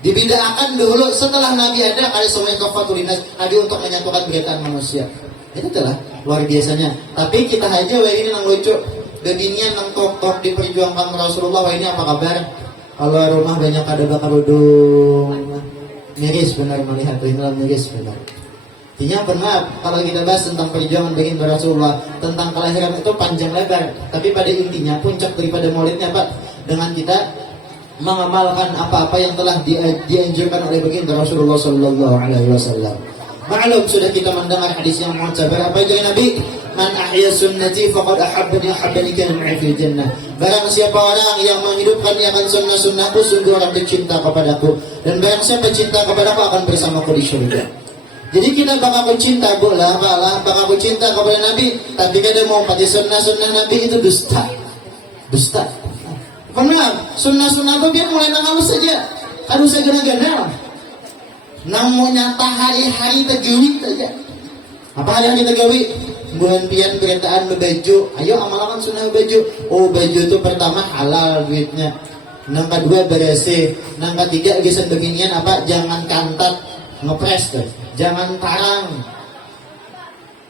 Dibedakan dulu setelah Nabi ada kali semuanya kafatulinas Nabi untuk menyatukan beritaan manusia. Itu telah luar biasanya. Tapi kita aja ini nang lucu. Beginian nang tok diperjuangkan Rasulullah. Wah ini apa kabar? Kalau rumah banyak ada bakar udung. Miris benar melihat ini miris benar. Intinya pernah kalau kita bahas tentang perjuangan baginda Rasulullah, tentang kelahiran itu panjang lebar. Tapi pada intinya puncak daripada maulidnya Pak, dengan kita mengamalkan apa-apa yang telah dianjurkan oleh baginda Rasulullah Sallallahu Alaihi Wasallam. Maklum sudah kita mendengar hadis yang mu'tabar. Apa itu Nabi? Man ahya sunnati faqad ahabbani kana ma'i fil jannah. Barang siapa orang yang menghidupkan akan sunnah-sunnahku, sungguh orang cinta kepadaku. Dan barang siapa cinta kepadaku akan bersamaku di surga. Jadi kita bakal cinta bakal cinta kepada Nabi, tapi kada mau pakai sunnah Nabi itu dusta. Benar, sunnah itu biar mulai halus saja. Harus saya gana-gana. Namun nyata hari-hari tergawi saja. Apa hari-hari tergawi? Bulan pian beretaan bebaju. Ayo amalkan sunnah baju. Oh baju itu pertama halal duitnya. Nang kedua beresi. Nang ketiga gesan beginian apa? Jangan kantat ngepres tuh. Jangan tarang.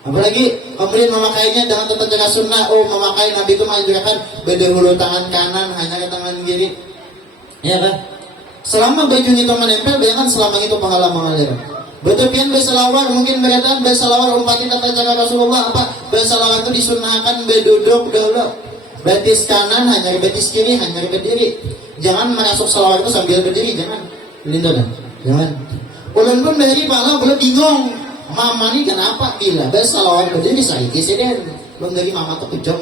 Apalagi kemudian memakainya dengan tata cara sunnah. Oh memakai Nabi itu mengajarkan berdahulu tangan kanan hanya ke tangan kiri. Ya kan? Selama baju itu menempel, bayangkan selama itu pahala mengalir. Betul pian berselawar mungkin berkata berselawar umpati tata cara Rasulullah apa? Berselawar itu disunahkan berduduk dulu. Betis kanan hanya betis kiri hanya berdiri. Jangan masuk selawar itu sambil berdiri, jangan. Lindungan. Jangan. Ulun pun dari malah boleh bingung. Mama ini kenapa bila bersalawat berdiri saya kisah belum dari mama tuh kejam.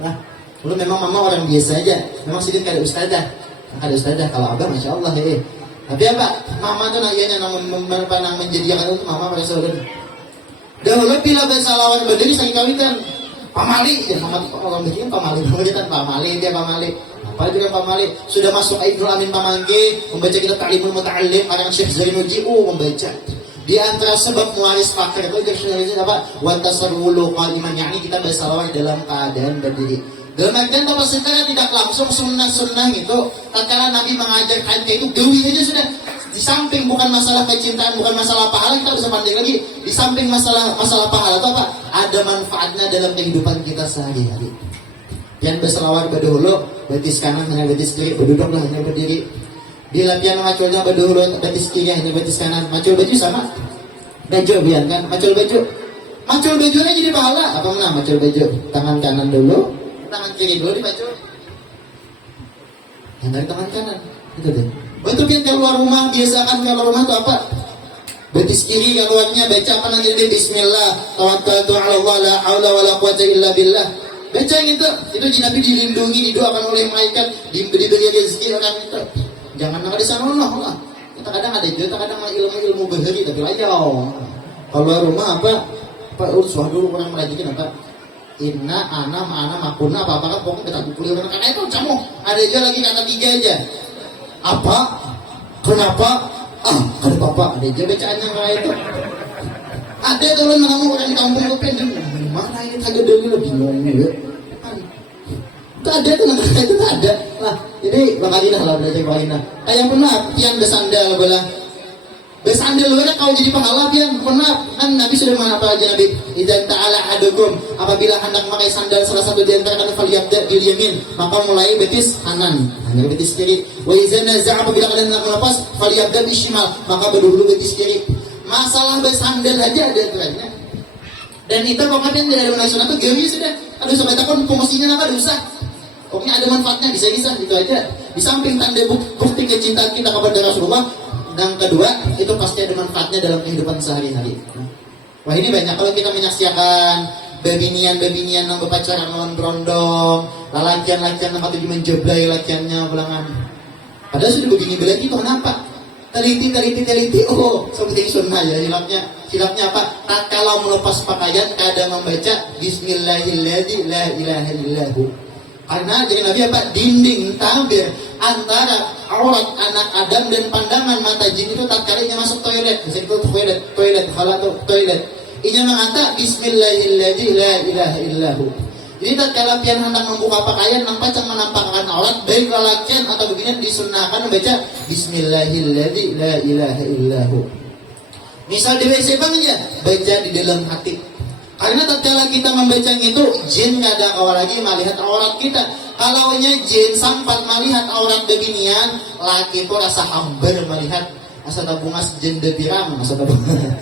Nah, lu memang mama orang biasa aja. Memang sedikit kada ustazah. Kada ustazah kalau abang masya Allah Tapi apa? Mama tuh nanya nang menjadikan itu mama pada saudara. Dahulu bila bersalawat berdiri saya kawitan. Pamali ya mama tuh orang begini pamali dia pamali. Apa juga pamali sudah masuk Aidul Amin Pamangge membaca kita Ta'limul Muta'allim karang Syekh Zainul Ji'u membaca. Di antara sebab mewaris fakir itu dikatakan apa? Wa tasarrulu qaiman, yakni kita bersalawat dalam keadaan berdiri. Dalam artian apa secara tidak langsung sunnah-sunnah itu, tatkala Nabi mengajarkan itu gawi aja sudah. Di samping bukan masalah kecintaan, bukan masalah pahala, kita bisa pandang lagi. Di samping masalah pahala itu apa? Ada manfaatnya dalam kehidupan kita sehari-hari. Yang bersalawat berdahulu, betis kanan hanya betis kiri, berduduklah hanya berdiri. Di latihan maculnya berdahulu betis kiri hanya betis kanan. Macul baju sama baju biar kan macul baju aja jadi pahala. Apa mana macul baju? Tangan kanan dulu, tangan kiri dulu dipacul. Yang dari tangan kanan itu deh. Betul kan keluar rumah biasakan keluar rumah itu apa? Betis kiri keluarnya baca apa nanti Bismillah tawakkaltu 'ala Allah la haula wala quwwata illa billah. Baca yang itu Nabi dilindungi didoakan oleh malaikat diberi rezeki orang itu. Jangan ada sana lah. Kita kadang ada juga, kadang ilmu bahari tapi aja. Kalau rumah apa urus dulu orang melajikan apa? Inna, ana, ma'ana, makuna, apa-apa, pokoknya kita kumpulin orang karena itu kamu. Ada juga lagi kata 3 aja. Apa? Kenapa? Ada apa? Ada aja bacaannya kayak itu. Ada tuh kamu orang di kampung lu pengen mana ini kagak dalil bingung ya. Itu ada tuh kata itu ada. Lah, ini Bang lah belajar Bang. Kayak pernah pian bersandal bola. Bersandal lu kau jadi pahala pian pernah kan Nabi sudah mengapa aja Nabi idzan ta'ala adukum apabila hendak memakai sandal salah satu di antara kalian falyabda bil yamin maka mulai betis kanan hanya betis kiri wa idzan naza'a apabila kalian hendak melepas falyabda bil shimal maka berdulu betis kiri. Masalah bersandal aja ada aturannya. Dan itu pokoknya dari nasional tuh gini sudah. Aduh sampai takut fungsinya apa usah. Pokoknya ada manfaatnya bisa itu aja. Di samping tanda bukti kecintaan kita kepada Rasulullah. Dan kedua, itu pasti ada manfaatnya dalam kehidupan sehari-hari. Wah ini banyak kalau kita menyaksikan bebinian yang berpacaran lawan berondong, lalakian-lakian yang patut menjeblai lakiannya pulangan. Padahal sudah begini belaki itu kenapa? Teliti. Oh, seperti sunnah ya hilapnya apa? Kalau melepas pakaian kadang membaca Bismillahirrahmanirrahim la ilaha illahu. Karena jadi Nabi apa? Dinding tabir antara aurat anak Adam dan pandangan mata jin itu tatkala masuk toilet. Bisa itu toilet, toilet. Ini mengata Bismillahirrahmanirrahim la ilaha illahu. Jadi tatkala pian hendak membuka pakaian nampak menampakkan aurat baik lalakian atau begini disunnahkan membaca Bismillahirrahmanirrahim la ilaha illahu. Misal di WC bang aja baca di dalam hati. Karena tatkala kita membacanya itu jin nggak ada awal lagi melihat aurat kita. Kalaunya jin sampai melihat aurat beginian, laki itu rasa hambar melihat asal tabungas jin depirang asal tabungas.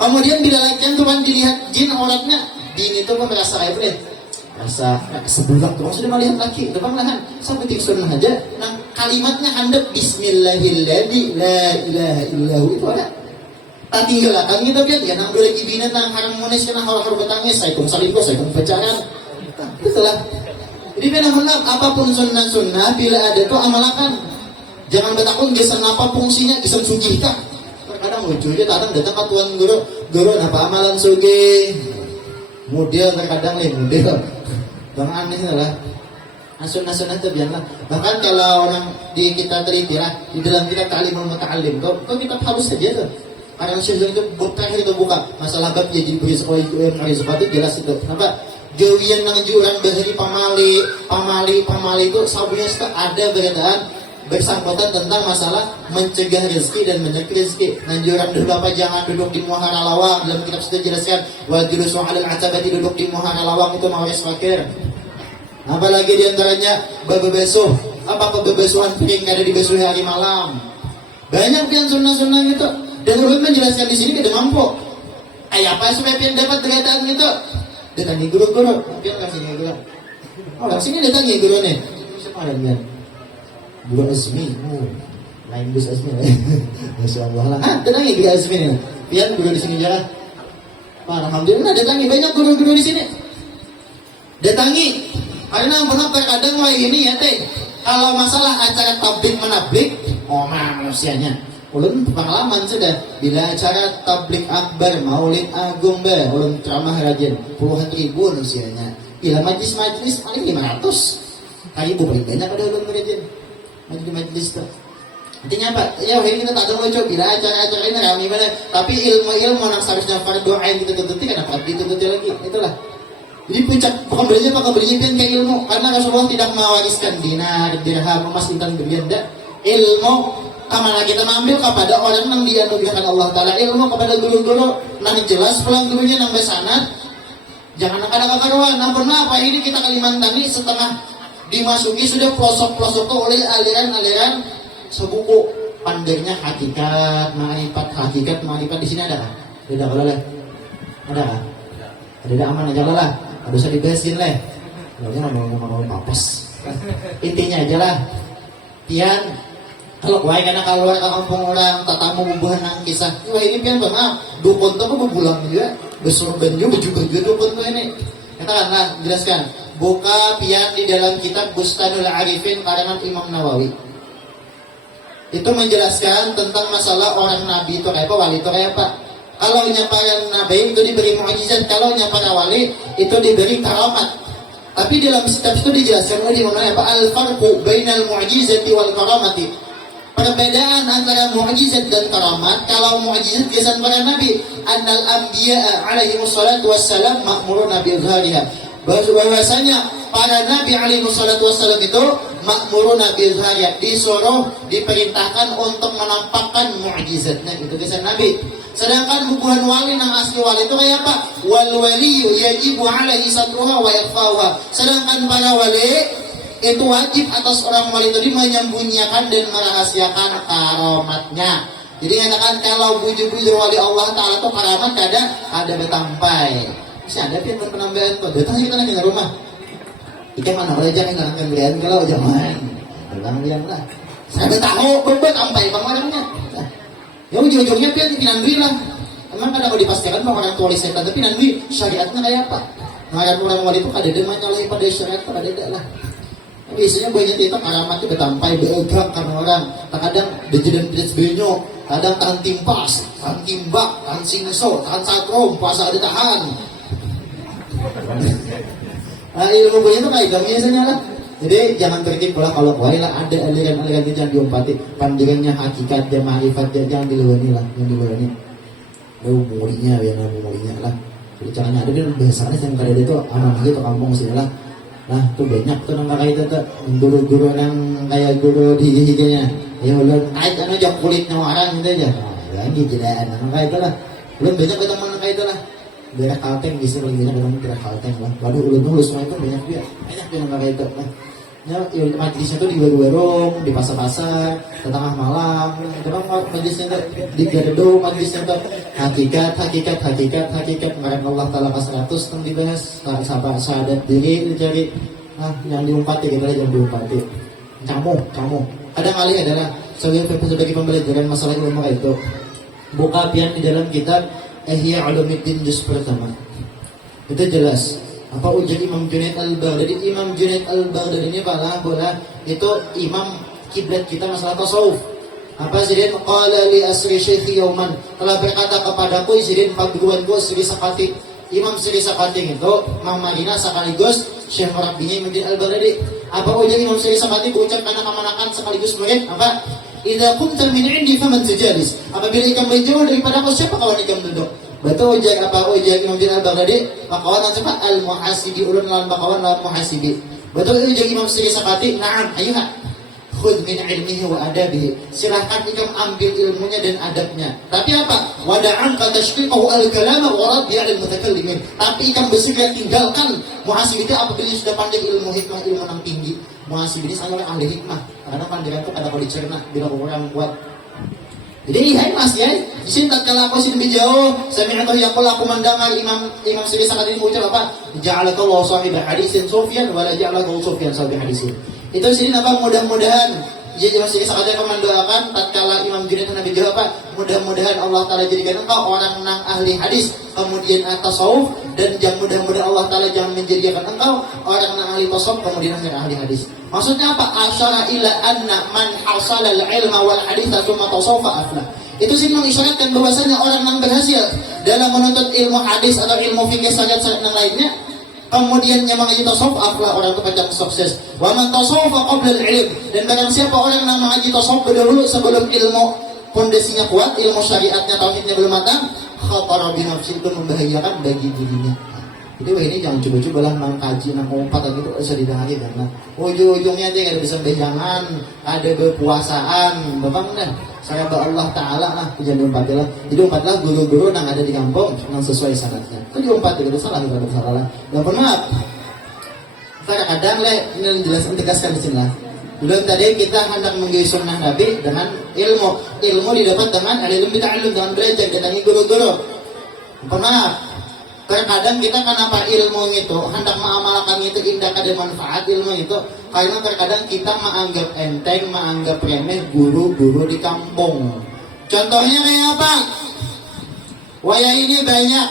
Kemudian bila lakian tuh kan dilihat jin auratnya, jin itu kan merasa kayak rasa sebelah tuh sudah melihat laki depan lahan sampai sunnah aja. Nah kalimatnya handap Bismillahirrahmanirrahim la ilaha illahu itu ada. Tak tinggal kan kita lihat ya nang boleh ibina nang harmonis kena hal betangnya saya pacaran. Itulah. Jadi benar-benar apapun sunnah bila ada tuh amalakan. Jangan betakun gesan apa fungsinya gesan suci kita. Kadang lucu aja datang ke tuan guru apa amalan sugi. Model terkadang model. Bang aneh lah. Sunnah itu biarlah. Bahkan kalau orang di kita teliti lah di dalam kita ta'limul muta'allim kok kita harus saja tuh. Karena syaitan itu terakhir itu buka masalah bab jadi beri sekolah itu jelas itu. Kenapa? Gawian nang jurang bahari pamali itu sabunya ada beredaan bersangkutan tentang masalah mencegah rezeki dan mencegah rezeki. Anjuran dulu apa jangan duduk di muhara lawang dalam kitab sudah jelaskan wal julusu 'alal 'atabati duduk di muhara lawang itu mawaris fakir. Apalagi diantaranya bebesuh apa kebebesuhan piring ada di besuh hari malam. Banyak yang sunnah-sunnah itu. Dan ulama menjelaskan di sini tidak mampu. Apa supaya pian dapat derajat itu? Datangi guru-guru, pian kasih guru. Oh, sini datangi guru nih. Siapa ada pian? Guru Asmi. Lain Gus Asmi. Masya Allah lah. Datangi Gus Asmi nih. Pian guru di sini jalan. Alhamdulillah datangi banyak guru-guru di sini. Datangi. Karena benar terkadang ini ya teh. Kalau masalah acara tablik menablik, manusianya. Ulun pengalaman sudah bila acara tablik akbar maulid agung ulun ceramah rajin puluhan ribu usianya bila majlis paling 500 ribu paling banyak ada ulun rajin majlis tuh artinya apa ya ini kita tak ada lucu bila acara ini ramai banget tapi ilmu yang seharusnya fardu ain kita tuntuti kenapa ditututi lagi itulah jadi puncak pembelinya kayak ilmu karena Rasulullah tidak mewariskan dinar dirham emas intan berlian ilmu kemana kita mengambil kepada orang yang dianugerahkan Allah Ta'ala ilmu kepada guru-guru nang jelas pulang gurunya nang besanat jangan ada kekaruan nah pernah apa ini kita Kalimantan ini setengah dimasuki sudah pelosok-pelosok oleh aliran-aliran sebuku pandainya hakikat ma'rifat di sini ada kan? Tidak boleh ada kan? Ada aman aja lah ada usah dibesin lah kalau ngomong papes intinya aja lah pian kalau kuai karena kalau kampung orang tatamu bubuhan nang kisah wah ini pian bang dukun tuh bebulang juga besurban juga dukun tuh ini katakanlah jelaskan buka pian di dalam kitab Bustanul Arifin karangan Imam Nawawi itu menjelaskan tentang masalah orang nabi itu kayak apa wali itu kayak apa Kalau para nabi itu diberi mukjizat, kalau para wali itu diberi karamat. Tapi dalam kitab itu dijelaskan di mana apa al-farqu bainal mu'jizati wal karamati. Perbedaan antara mukjizat dan karamat. Kalau mukjizat biasanya para nabi, annal anbiya alaihi wassalatu wassalam ma'muruna bi izhariha. Bahwasanya para nabi alaihi wassalatu wassalam itu ma'muruna bi izhariha, disuruh diperintahkan untuk menampakkan mukjizatnya, itu biasanya nabi. Sedangkan hubungan wali nang asli wali itu kayak apa? Wal wali yajibu alaihi satruha wa ikhfauha. Sedangkan para wali itu wajib atas orang wali itu menyembunyikan dan merahasiakan karamatnya. Jadi katakan kalau bujur-bujur wali Allah Ta'ala itu karamat ada betampai. Masih ada yang penambahan tuh. Datang kita lagi ke rumah. Ikan mana boleh jangan ngangkat kalian kalau jangan. Bilang bilang lah. Saya tahu betampai pengarangnya. Ya ujung-ujungnya dia pinanduin lah. Emang kadang kalau dipastikan bahwa orang tua setan, tapi nanti syariatnya kayak apa? Ngaran orang wali itu kada demanya oleh pada syariat pada ada lah. Biasanya banyak itu karamat itu betampai beegak karena orang. Kadang dejedan pidas benyo, kadang tahan timpas, tahan timbak, tahan singso, tahan satrom, puasa ditahan. Nah ilmu banyak itu kayak gak biasanya lah. Jadi jangan tertipu lah kalau wailah ada aliran-aliran itu jangan diompati. Pandangannya hakikat dan ma'rifat jangan dilewani lah, yang dilewani. Mulinya lah. Jadi caranya ada kan biasanya yang kada itu aman gitu kampung sini lah. Nah tuh banyak tuh nang kayak itu tuh guru-guru yang kayak guru di higanya. Ya udah kait aja kulitnya orang gitu aja. Nah, gitu dah. Nang kayak itu lah. Belum banyak teman kayak itu lah. Daerah Kalteng bisa lagi banyak orang daerah Kalteng lah. Waduh ulun semua itu banyak dia nang kayak itu. Nah, ya majelisnya tuh di warung, di pasar-pasar, di tengah malam. Itu kan majelisnya tuh di Gadedo, majelisnya tuh hakikat mengarang Allah Ta'ala pas 100 tentang dibahas. Sahabat syahadat diri dicari. Nah, yang diumpati kita yang diumpati. Kamu. Kadang kali adalah sebagai pembelajaran masalah ilmu itu. Buka pian di dalam kitab Ihya Ulumuddin juz pertama. Itu jelas. Apa ujar Imam Junaid Al-Baghdadi? Imam Junaid Al-Baghdadi ini bola itu imam kiblat kita masalah tasawuf. Apa Sidin qala li asri syekhi yauman, telah berkata kepadaku Sidin paduanku Sri Sakati. Imam Sri Sakati itu Mang Madinah sekaligus Syekh Rabinya Imam Junaid Al-Baghdadi. Apa ujar Imam Sri Sakati ucap karena kemanakan sekaligus murid apa? Idza kunta min indi faman tujalis. Apabila ikan berjauh daripada aku, siapa kawan ikan duduk? Betul ujar apa ujar Imam Junaid Al-Baghdadi? Makawan cepat al-muhasibi ulun lan makawan lan muhasibi. Betul ujar Imam Sri Sakati, na'am ayuha. Khudh min ilmihi wa adabihi. Silahkan ikam ambil ilmunya dan adabnya. Tapi apa? Wada'an ka tashqiqahu al-kalama wa raddi 'ala al-mutakallimin. Tapi ikam bersegera tinggalkan muhasib itu apabila sudah pandai ilmu hikmah, ilmu yang tinggi. Muhasib ini sangat ahli hikmah. Karena pandangan itu kada boleh dicerna bila orang kuat. Jadi hai mas ya, di sini tatkala aku sini jauh, sami'tu yaqul aku mendengar Imam Sri Sakati ini ucap apa? Ja'alaka Allah sahibah hadisin sufyan wa la ja'alaka sufyan sahibah hadisin. Itu sini apa mudah-mudahan Imam Sri Sakati mendoakan tatkala Imam Junaid Nabi jawab apa? Mudah-mudahan Allah Ta'ala jadikan engkau orang nang ahli hadis, kemudian tasawuf, dan mudah-mudahan Allah Ta'ala jangan menjadikan engkau orang nang ahli tasawuf kemudian ahli hadis. Maksudnya apa? Asyara ila anna man hasala al-ilma wal haditha thumma tasawfa aflah. Itu sih mengisyaratkan bahwasanya orang yang berhasil dalam menuntut ilmu hadis atau ilmu fikih saja-saja yang lainnya, kemudian yang mengaji tasawuf aflah, orang itu pasti sukses. Wa man tasawfa qabla al-ilm, dan barang siapa orang yang mengaji tasawuf dahulu sebelum ilmu pondasinya kuat, ilmu syariatnya tauhidnya belum matang, khatara bi nafsi, itu membahayakan bagi dirinya. Jadi wah ini jangan coba-coba lah mengkaji nang umpat gitu bisa didahari karena ujung-ujungnya dia ada bisa bejangan, ada berpuasaan, bapak nih. Saya Allah Ta'ala lah jangan diumpati lah. Jadi umpatlah guru-guru yang ada di kampung yang sesuai sanatnya. Itu diumpati itu salah tidak ada salah lah. Dan maaf. Kadang-kadang ini jelaskan tegaskan di sini lah. Belum tadi kita hendak menggawi sunnah Nabi dengan ilmu. Ilmu didapat dengan ilmu ta'allum, dengan belajar datangi guru-guru. Maaf. Terkadang kita kenapa ilmu itu hendak mengamalkan itu indah ada manfaat ilmu itu karena terkadang kita menganggap enteng, menganggap remeh guru-guru di kampung. Contohnya kayak apa? Waya ini banyak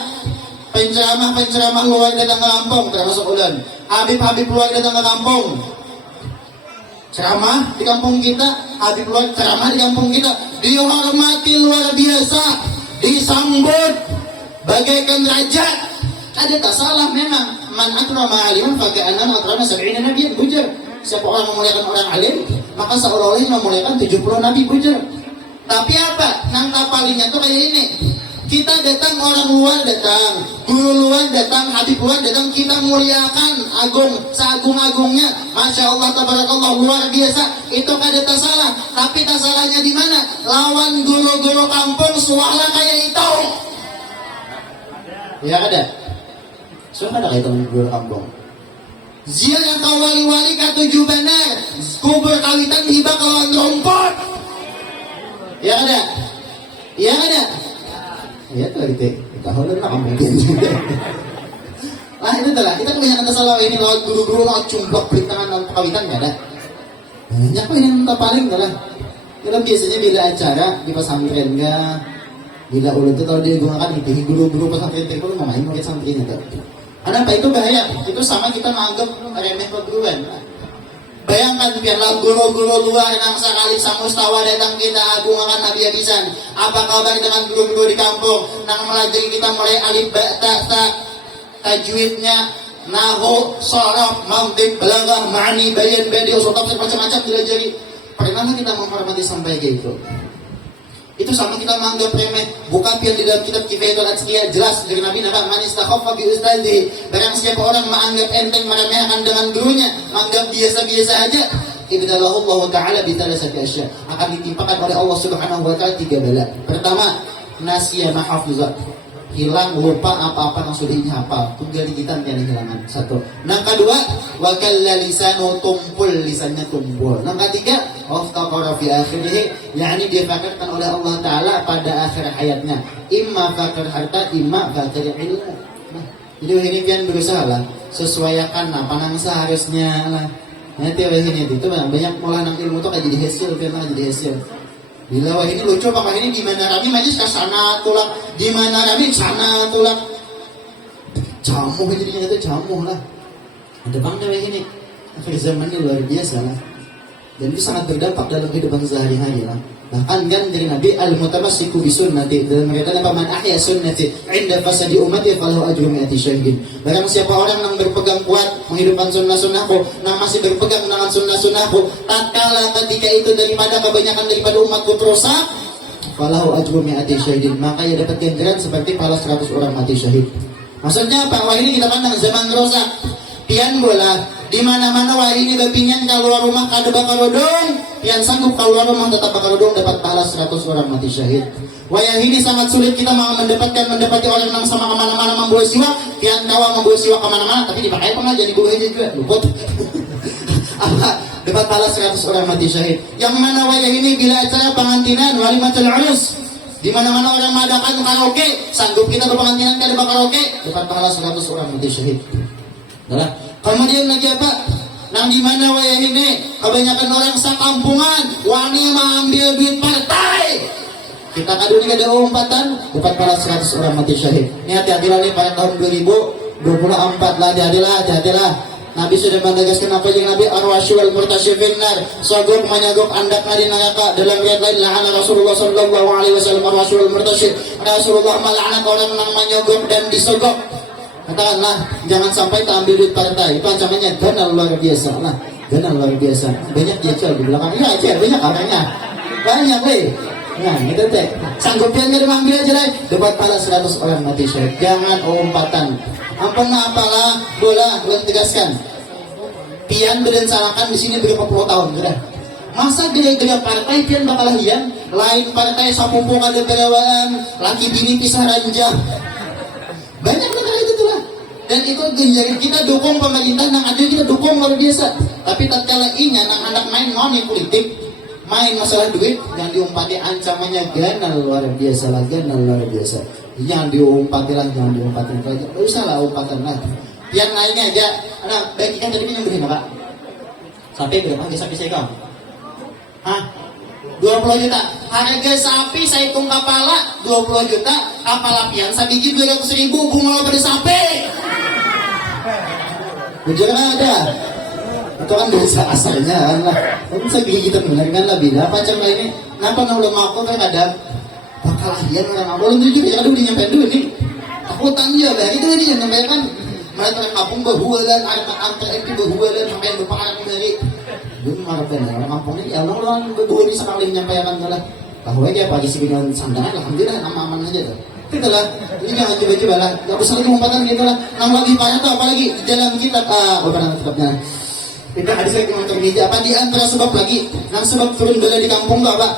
penceramah luar datang ke kampung, termasuk ulan. Habib-habib luar datang ke kampung. Ceramah di kampung kita, habib luar ceramah di kampung kita. Dihormati luar biasa. disambut bagaikan raja. Ada tak salah memang. Man akrama aliman faka'annama akrama sab'ina nabiyyan bujar. Siapa orang memuliakan orang alim, maka seolah-olah memuliakan 70 nabi bujar. Tapi apa? Nang kapalinya tuh kayak ini. Kita datang, orang luar datang, guru luar datang, habib luar datang, kita muliakan agung, seagung-agungnya. Masya Allah, tabarakallah, luar biasa. Itu kada tak salah. Tapi tak salahnya di mana? Lawan guru-guru kampung suara kayak itu. Ya ada. Suara ada kayak teman guru kampung. Zia yang kau wali-wali katuju benar, kubur kawitan hibah kawan rumput. Ya ada. Ya ada. Ya itu gitu. Tahu lah mungkin. Lah itu adalah kita kebanyakan salah ini lewat guru-guru lewat cumplok perintangan dalam perkawinan nggak ada. Banyak kok ini yang paling adalah. Kita biasanya bila acara di pesantren enggak, bila ulut itu kalau dia gunakan itu guru-guru pesantren itu mau main pakai santrinya enggak. Ada apa itu bahaya? Itu sama kita menganggap remeh perguruan. Bayangkan biarlah guru-guru luar yang sekali samustawa datang kita agungkan habis-habisan. Apa kabar dengan guru-guru di kampung? Nang melajari kita mulai alif ba ta ta tajwidnya, nahwu, sharaf, mantiq, balaghah, ma'ani, bayan, badi, usul tafsir macam-macam dilajari. Pernah kita menghormati sampai kayak itu? Itu sama kita menganggap remeh. Bukan pian di dalam kitab Kifayatul Atqiya jelas dari Nabi Nabi man istakhaffa bi ustadzi. Barang siapa orang menganggap enteng meremehkan dengan gurunya, menganggap biasa-biasa aja, ibtalahu Allah Ta'ala bi thalathati asya. Akan ditimpakan oleh Allah Subhanahu wa taala 3 bala. Pertama, nasiya mahafuzah. Hilang lupa apa-apa yang sudah dihafal. Tunggal digitan yang hilangan. 1. Yang kedua, wa kalla lisanu tumpul, lisannya tumpul. Yang ketiga, waftaqara fi akhirih, yakni difakarkan oleh Allah Ta'ala pada akhir hayatnya. Imma fakir harta, imma fakir ilmu. Nah, jadi ini pian berusaha lah sesuaikan apa nang seharusnya lah. Nanti ini itu banyak pola nang ilmu tuh kayak jadi hasil, pian jadi hasil. Bila wah ini lucu apa ini di mana Rami majlis ke sana tulak, di mana Rami sana tulak. Jamuh jadinya itu jamuh lah. Ada bangga ini. Akhir zaman ini luar biasa lah. Dan itu sangat berdampak dalam kehidupan sehari-hari lah. Bahkan kan dari Nabi al-mutamassiku bi sunnati, dan mengatakan paman ahya sunnati inda fasadi ummati falahu ajru mi'ati syahidin. Barang siapa orang yang berpegang kuat menghidupkan sunnah-sunnahku, yang masih berpegang dengan sunnah-sunnahku, tatkala ketika itu daripada kebanyakan daripada umatku rusak, falahu ajru mi'ati syahidin, maka ia dapat ganjaran seperti pahala 100 orang mati syahid. Maksudnya apa? Wah ini kita pandang zaman rusak. Pian bola di mana-mana wah ini bapinyan keluar rumah kada bakal odong, pian sanggup keluar rumah tetap bakal odong dapat pahala 100 orang mati syahid. Wah yang ini sangat sulit kita mau mendapati orang yang sama kemana-mana membawa siwa, pian kawa membawa siwa kemana-mana tapi dipakai apa jadi bawa aja juga luput. Apa dapat pahala 100 orang mati syahid. Yang mana wah ini bila acara pengantinan walimatul urus, di mana-mana orang mengadakan karaoke, sanggup kita berpengantinan kada karaoke, dapat pahala 100 orang mati syahid. Adalah. Kemudian lagi apa? Nang di mana waya ini kebanyakan orang sakampungan wani mengambil duit partai. Kita kadang ini ada umpatan dapat pahala 100 orang mati syahid. Ini hati-hatilah nih pada tahun 2024 lah, hati-hatilah. Nabi sudah menegaskan apa yang Nabi arwasyul murtasyifin nar, sogok menyogok andak nadi neraka. Dalam riwayat lain la'ana Rasulullah sallallahu alaihi wasallam arwasyul murtasyif. Rasulullah melaknat orang yang menyogok dan disogok. Katakanlah jangan sampai tak ambil duit partai. Itu ancamannya ganal luar biasa lah. Ganal luar biasa. Banyak jajal di belakang. Iya aja banyak katanya. Banyak weh. Nah itu teh. Sanggupnya nggak diambil aja lah. Dapat pahala 100 orang mati syahid. Jangan umpatan. Ampun apalah bola belum tegaskan. Pian berencanakan di sini berapa puluh tahun sudah. Masa gaya-gaya partai pian bakal hian. Lain partai sapupung ada perawaan. Laki bini pisah ranjang. Banyak negara itu tuh lah. Dan itu genjarin kita dukung pemerintah yang ada kita dukung luar biasa. Tapi tatkala inya anak main money politik, main masalah duit yang diumpati ancamannya ganal luar biasa lah, ganal luar biasa. Yang diumpati lah, jangan diumpati lagi. Tidak usah lah umpatan lah. Yang lainnya aja, anak bagikan tadi pinjam beri apa? Sampai berapa sapi saya kau? Hah? 20 juta. Harga sapi saya hitung kapala 20 juta. Kapala pian sabiji 200.000 bunga pada sapi. Bujuran ada. Itu kan biasa asalnya kan lah. Tapi saya kita benar kan lah bila. Apa macam ini? Kenapa nak ulama aku kan ada? kalahian orang apa lu jujur ya aduh dia nyampe dulu nih takutan dia bagi itu dia nyampe kan mereka orang kampung berhualan anak antar itu berhualan sampai berparang dari belum maraton orang kampung ini ya orang berbuat sekali nyampe kan lah bahwa dia pagi sih dengan sandangan alhamdulillah aman aja tuh itulah ini jangan coba-coba lah gak usah lagi umpatan gitu lah yang lebih banyak tuh apalagi di dalam kitab bukan kitabnya kita hadis lagi macam ini apa di antara sebab lagi yang sebab turun bela di kampung tuh apa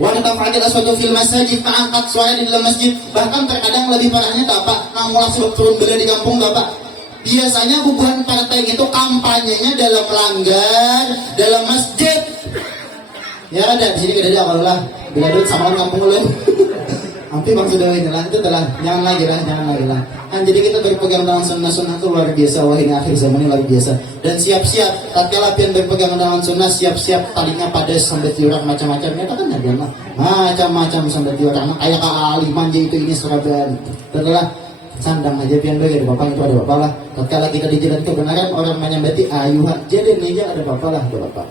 wanita fadil aswatu fil masjid angkat suara di dalam masjid bahkan terkadang lebih parahnya tuh apa namun sebab turun bela di kampung tuh apa biasanya hubungan partai itu kampanyenya dalam langgar dalam masjid ya ada di sini ada kalau lah bila duit sama orang kampung lu hampir bang sudah ini lah itu telah jangan lagi lah kan jadi kita berpegang dengan sunnah itu luar biasa wah hingga akhir zaman ini luar biasa dan siap-siap tatkala pian berpegang dengan sunnah siap-siap talinya pada sampai tiurak macam-macam ya kan ada mah macam-macam sampai tiurak kayak kali manja itu ini seraban setelah sandang aja pian bagi ada bapak itu ada bapak lah tatkala kita di jalan kebenaran orang menyambati ayuhan jadi ini ada bapak lah ada bapak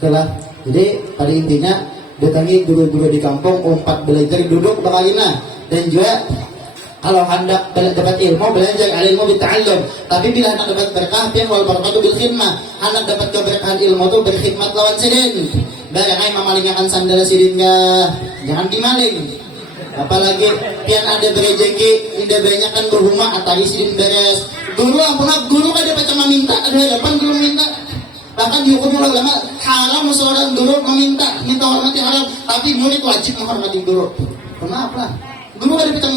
setelah jadi pada intinya datangi guru-guru di kampung umpat belajar duduk berkalina dan juga kalau hendak dapat ilmu belajar ilmu bita'allum tapi bila hendak dapat berkah pian wal barakatuh bil khidmah hendak dapat keberkahan ilmu itu berkhidmat lawan sidin barangnya memalingakan sandal sidin jangan dimaling apalagi pian ada berejeki tidak banyak kan berhumah atari sidin beres guru ampun guru kan dapat cuma minta ada hadapan guru minta bahkan dihukum oleh ulama haram seorang guru minta hormati haram tapi murid wajib menghormati guru kenapa guru ada pecah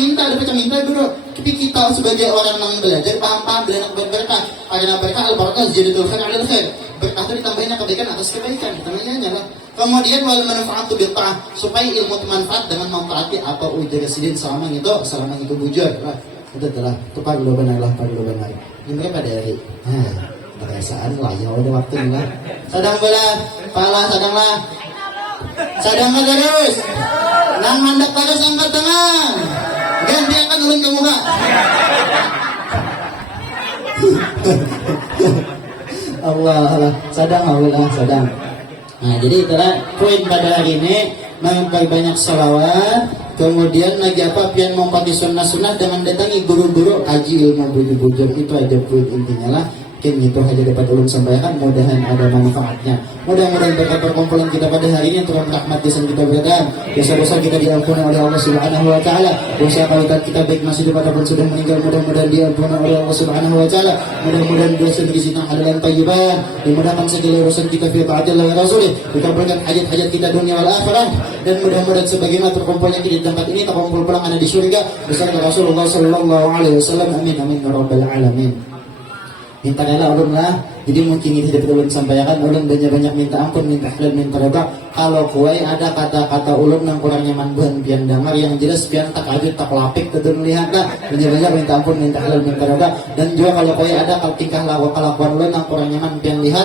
minta guru tapi kita sebagai orang yang belajar paham belajar berkah karena berkah al-barakah jadi khair ala khair berkah itu ditambahnya kebaikan atas kebaikan ditambahnya lah kemudian wal manfaatu bitta'ah supaya ilmu bermanfaat dengan mentaati atau ujar sidin selama itu bujur lah itu adalah tukar lu benar ini mereka pada hari kebiasaan lah ya udah waktunya sadang belah pala sadang terus nang mandak terus angkat tangan ganti akan ulun ke muka Allah sadang nah jadi itulah poin pada hari ini memperbanyak salawat kemudian lagi apa pian mempati sunnah dengan datangi guru-guru kaji ilmu bujur itu aja poin intinya lah mungkin itu aja dapat ulun sampaikan mudahan ada manfaatnya mudah-mudahan berkat perkumpulan kita pada hari ini turun rahmat desain kita berikan dosa-dosa kita diampuni oleh Allah Subhanahu wa taala dosa kalian kita baik masih hidup ataupun sudah meninggal mudah-mudahan diampuni oleh Allah Subhanahu wa taala mudah-mudahan dosa diizinkan halalan thayyiban dimudahkan segala urusan kita fi ta'atillah wa rasulih dikabulkan hajat-hajat kita dunia wal akhirah dan mudah-mudahan sebagaimana terkumpulnya kita di tempat ini terkumpul pulang ada di surga bersama Rasulullah sallallahu alaihi wasallam amin ya rabbal alamin minta rela ulun lah jadi mungkin ini tidak ulun sampaikan ulun banyak-banyak minta ampun minta halal minta reda kalau kuai ada kata-kata ulun yang kurang nyaman buan pian dengar yang jelas pian tak ajut tak lapik tentu melihat lah banyak-banyak minta ampun minta halal minta reda dan juga kalau kuai ada tingkah laku kelakuan ulun yang kurang nyaman pian lihat